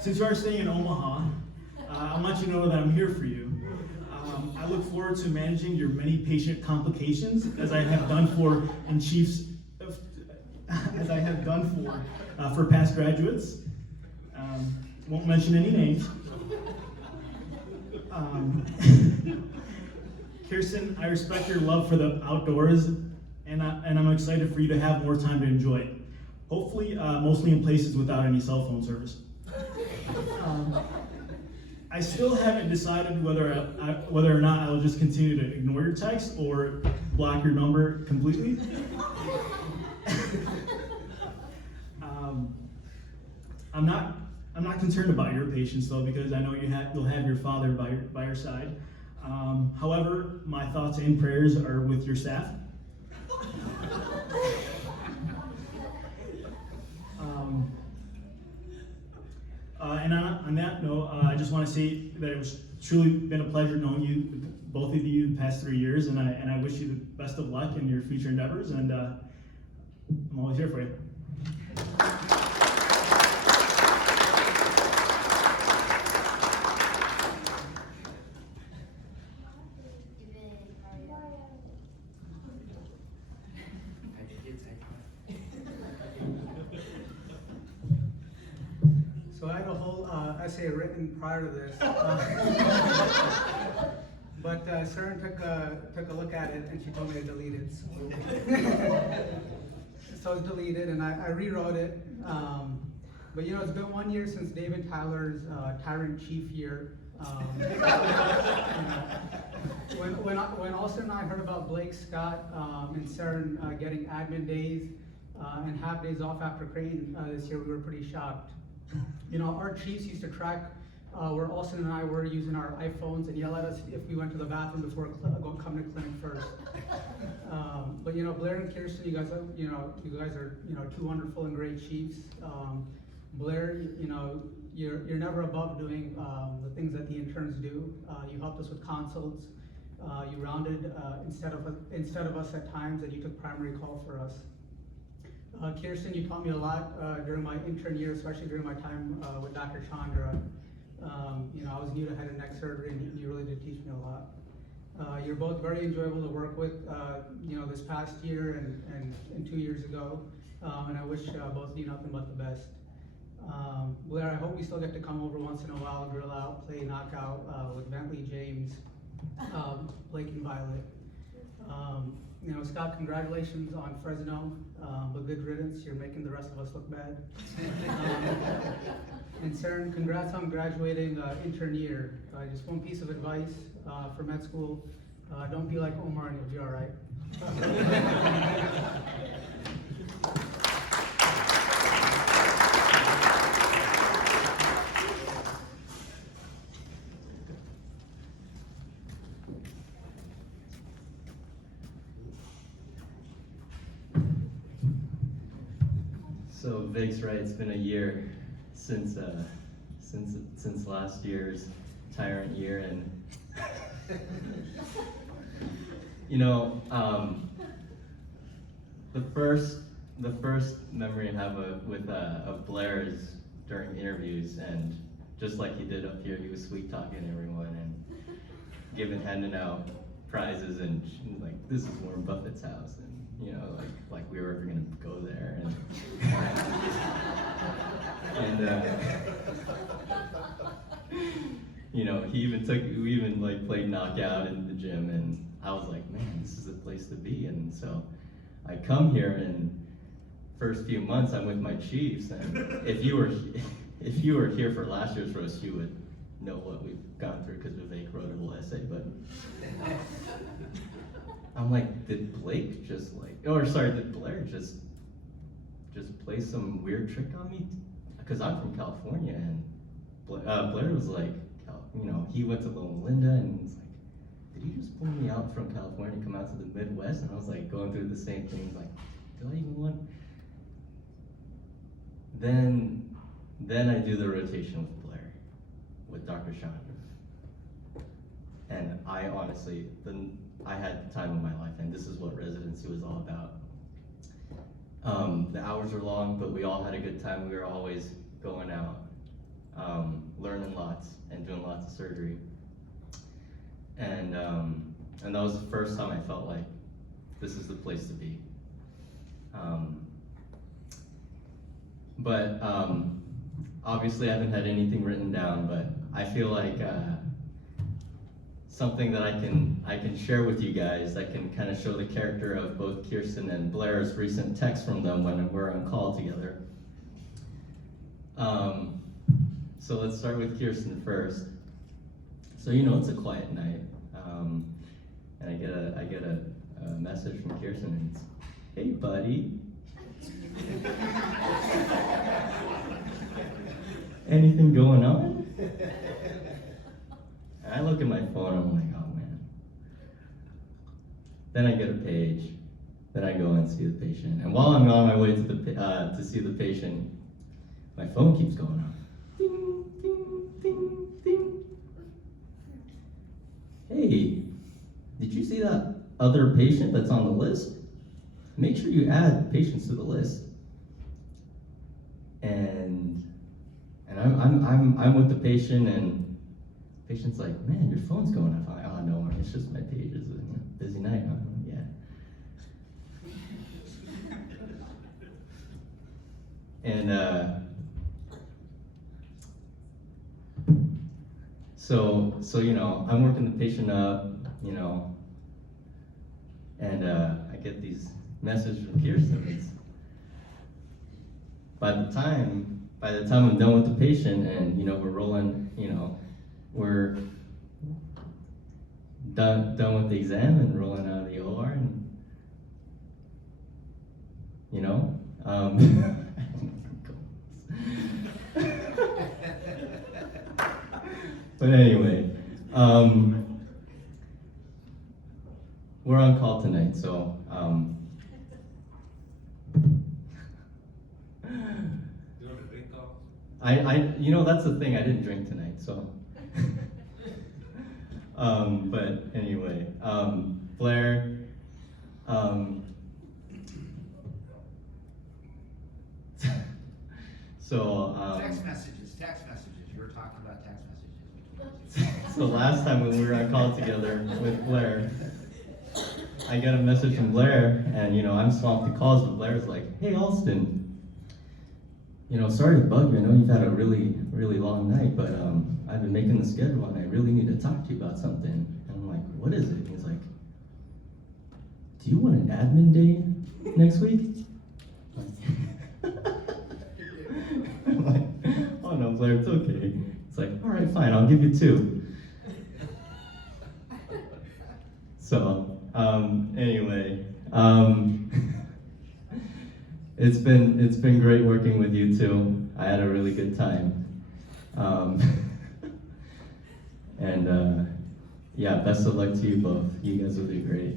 Since you are staying in Omaha, I want you to know that I'm here for you. I look forward to managing your many patient complications, as I have done for past graduates. Won't mention any names. Kirsten, I respect your love for the outdoors, and I'm excited for you to have more time to enjoy it. Hopefully, mostly in places without any cell phone service. I still haven't decided whether or not I will just continue to ignore your texts or block your number completely. I'm not concerned about your patients though, because I know you'll have your father by your side. However, my thoughts and prayers are with your staff. And on that note, I just want to say that it was truly been a pleasure knowing you, both of you, the past 3 years, and I wish you the best of luck in your future endeavors, and I'm always here for you. So I had a whole essay written prior to this, but Sharon took a look at it and she told me to delete it. So it's deleted, and I rewrote it. But you know, it's been 1 year since David Tyler's Tyrant Cheif year. When Austin and I heard about Blake Scott and Saren getting admin days and half days off after Crane this year, we were pretty shocked. You know, our chiefs used to track where Austin and I were using our iPhones and yell at us if we went to the bathroom before coming to clinic first. But you know, Blair and Kirsten, you guys are two wonderful and great chiefs. Blair, you know, you're never above doing the things that the interns do. You helped us with consults. You rounded instead of us at times, and you took primary call for us. Kirsten, you taught me a lot during my intern year, especially during my time with Dr. Chandra. You know, I was new to head and neck surgery, and you really did teach me a lot. You're both very enjoyable to work with, you know, this past year and 2 years ago, and I wish both of you nothing but the best. Blair, I hope we still get to come over once in a while, grill out, play knockout with Bentley, James, Blake, and Violet. You know, Scott, congratulations on Fresno, but good riddance. You're making the rest of us look bad. And Saren, congrats on graduating intern year. Just one piece of advice for med school: don't be like Omar, and you'll be all right. So Vic's right, it's been a year since last year's Tyrant year, and you know, the first memory I have of Blair is during interviews, and just like he did up here, he was sweet talking everyone and handing out prizes, and like, this is Warren Buffett's house, and you know, like we were ever gonna go there, and you know, we even like played knockout in the gym, and I was like, man, this is the place to be. And so I come here, and first few months I'm with my Chiefs, and if you were here for last year's roast, you would know what we've gone through, because Vivek wrote a little essay, but I'm like, did Blair just play some weird trick on me? Because I'm from California, and Blair was like, you know, he went to Loma Linda, and he's like, did he just pull me out from California and come out to the Midwest? And I was like, going through the same things, like, do I even want? Then I do the rotation with Blair, with Dr. Chandra. And I honestly, I had the time of my life, and this is what residency was all about. The hours were long, but we all had a good time. We were always going out, learning lots and doing lots of surgery. And that was the first time I felt like this is the place to be. But obviously I haven't had anything written down, but I feel like something that I can share with you guys that can kind of show the character of both Kirsten and Blair's recent text from them when we're on call together. So let's start with Kirsten first. So you know it's a quiet night, and I get a message from Kirsten, and it's, hey buddy. Anything going on? And I look at my phone, I'm like, oh man. Then I get a page, then I go and see the patient. And while I'm on my way to see the patient, my phone keeps going off. Ding. other patient that's on the list, make sure you add patients to the list. And I'm with the patient, and the patient's like, man, your phone's going off. I'm like, oh no, it's just my page. It's a busy night, huh? Yeah. And so you know, I'm working the patient up, you know, and I get these messages from Kirsten. By the time I'm done with the patient, and you know, we're rolling, you know, we're done with the exam and rolling out of the OR, and you know, but anyway, we're on call tonight, so you know, that's the thing, I didn't drink tonight, so. But anyway, Blair, so, text messages, you were talking about text messages. so last time when we were on call together with Blair, I got a message from Blair, and you know, I'm swamped to calls, but Blair's like, hey Alston, you know, sorry to bug you, I know you've had a really, really long night, but I've been making the schedule and I really need to talk to you about something. And I'm like, what is it? And he's like, do you want an admin day next week? I'm like, oh no, Blair, it's okay. It's like, all right, fine, I'll give you 2. So, anyway, it's been great working with you two. I had a really good time. And yeah, best of luck to you both. You guys will do great.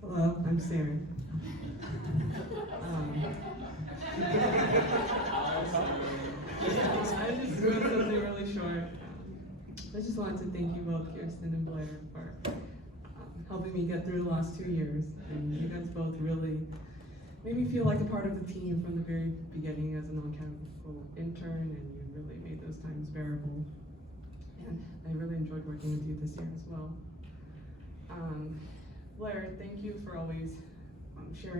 Hello, I'm Sarah. I just wrote something really short. I just wanted to thank you both, Kirsten and Blair, for helping me get through the last 2 years. And you guys both really made me feel like a part of the team from the very beginning as an on-campus intern, and you really made those times bearable. And I really enjoyed working with you this year as well. Blair, thank you for always sharing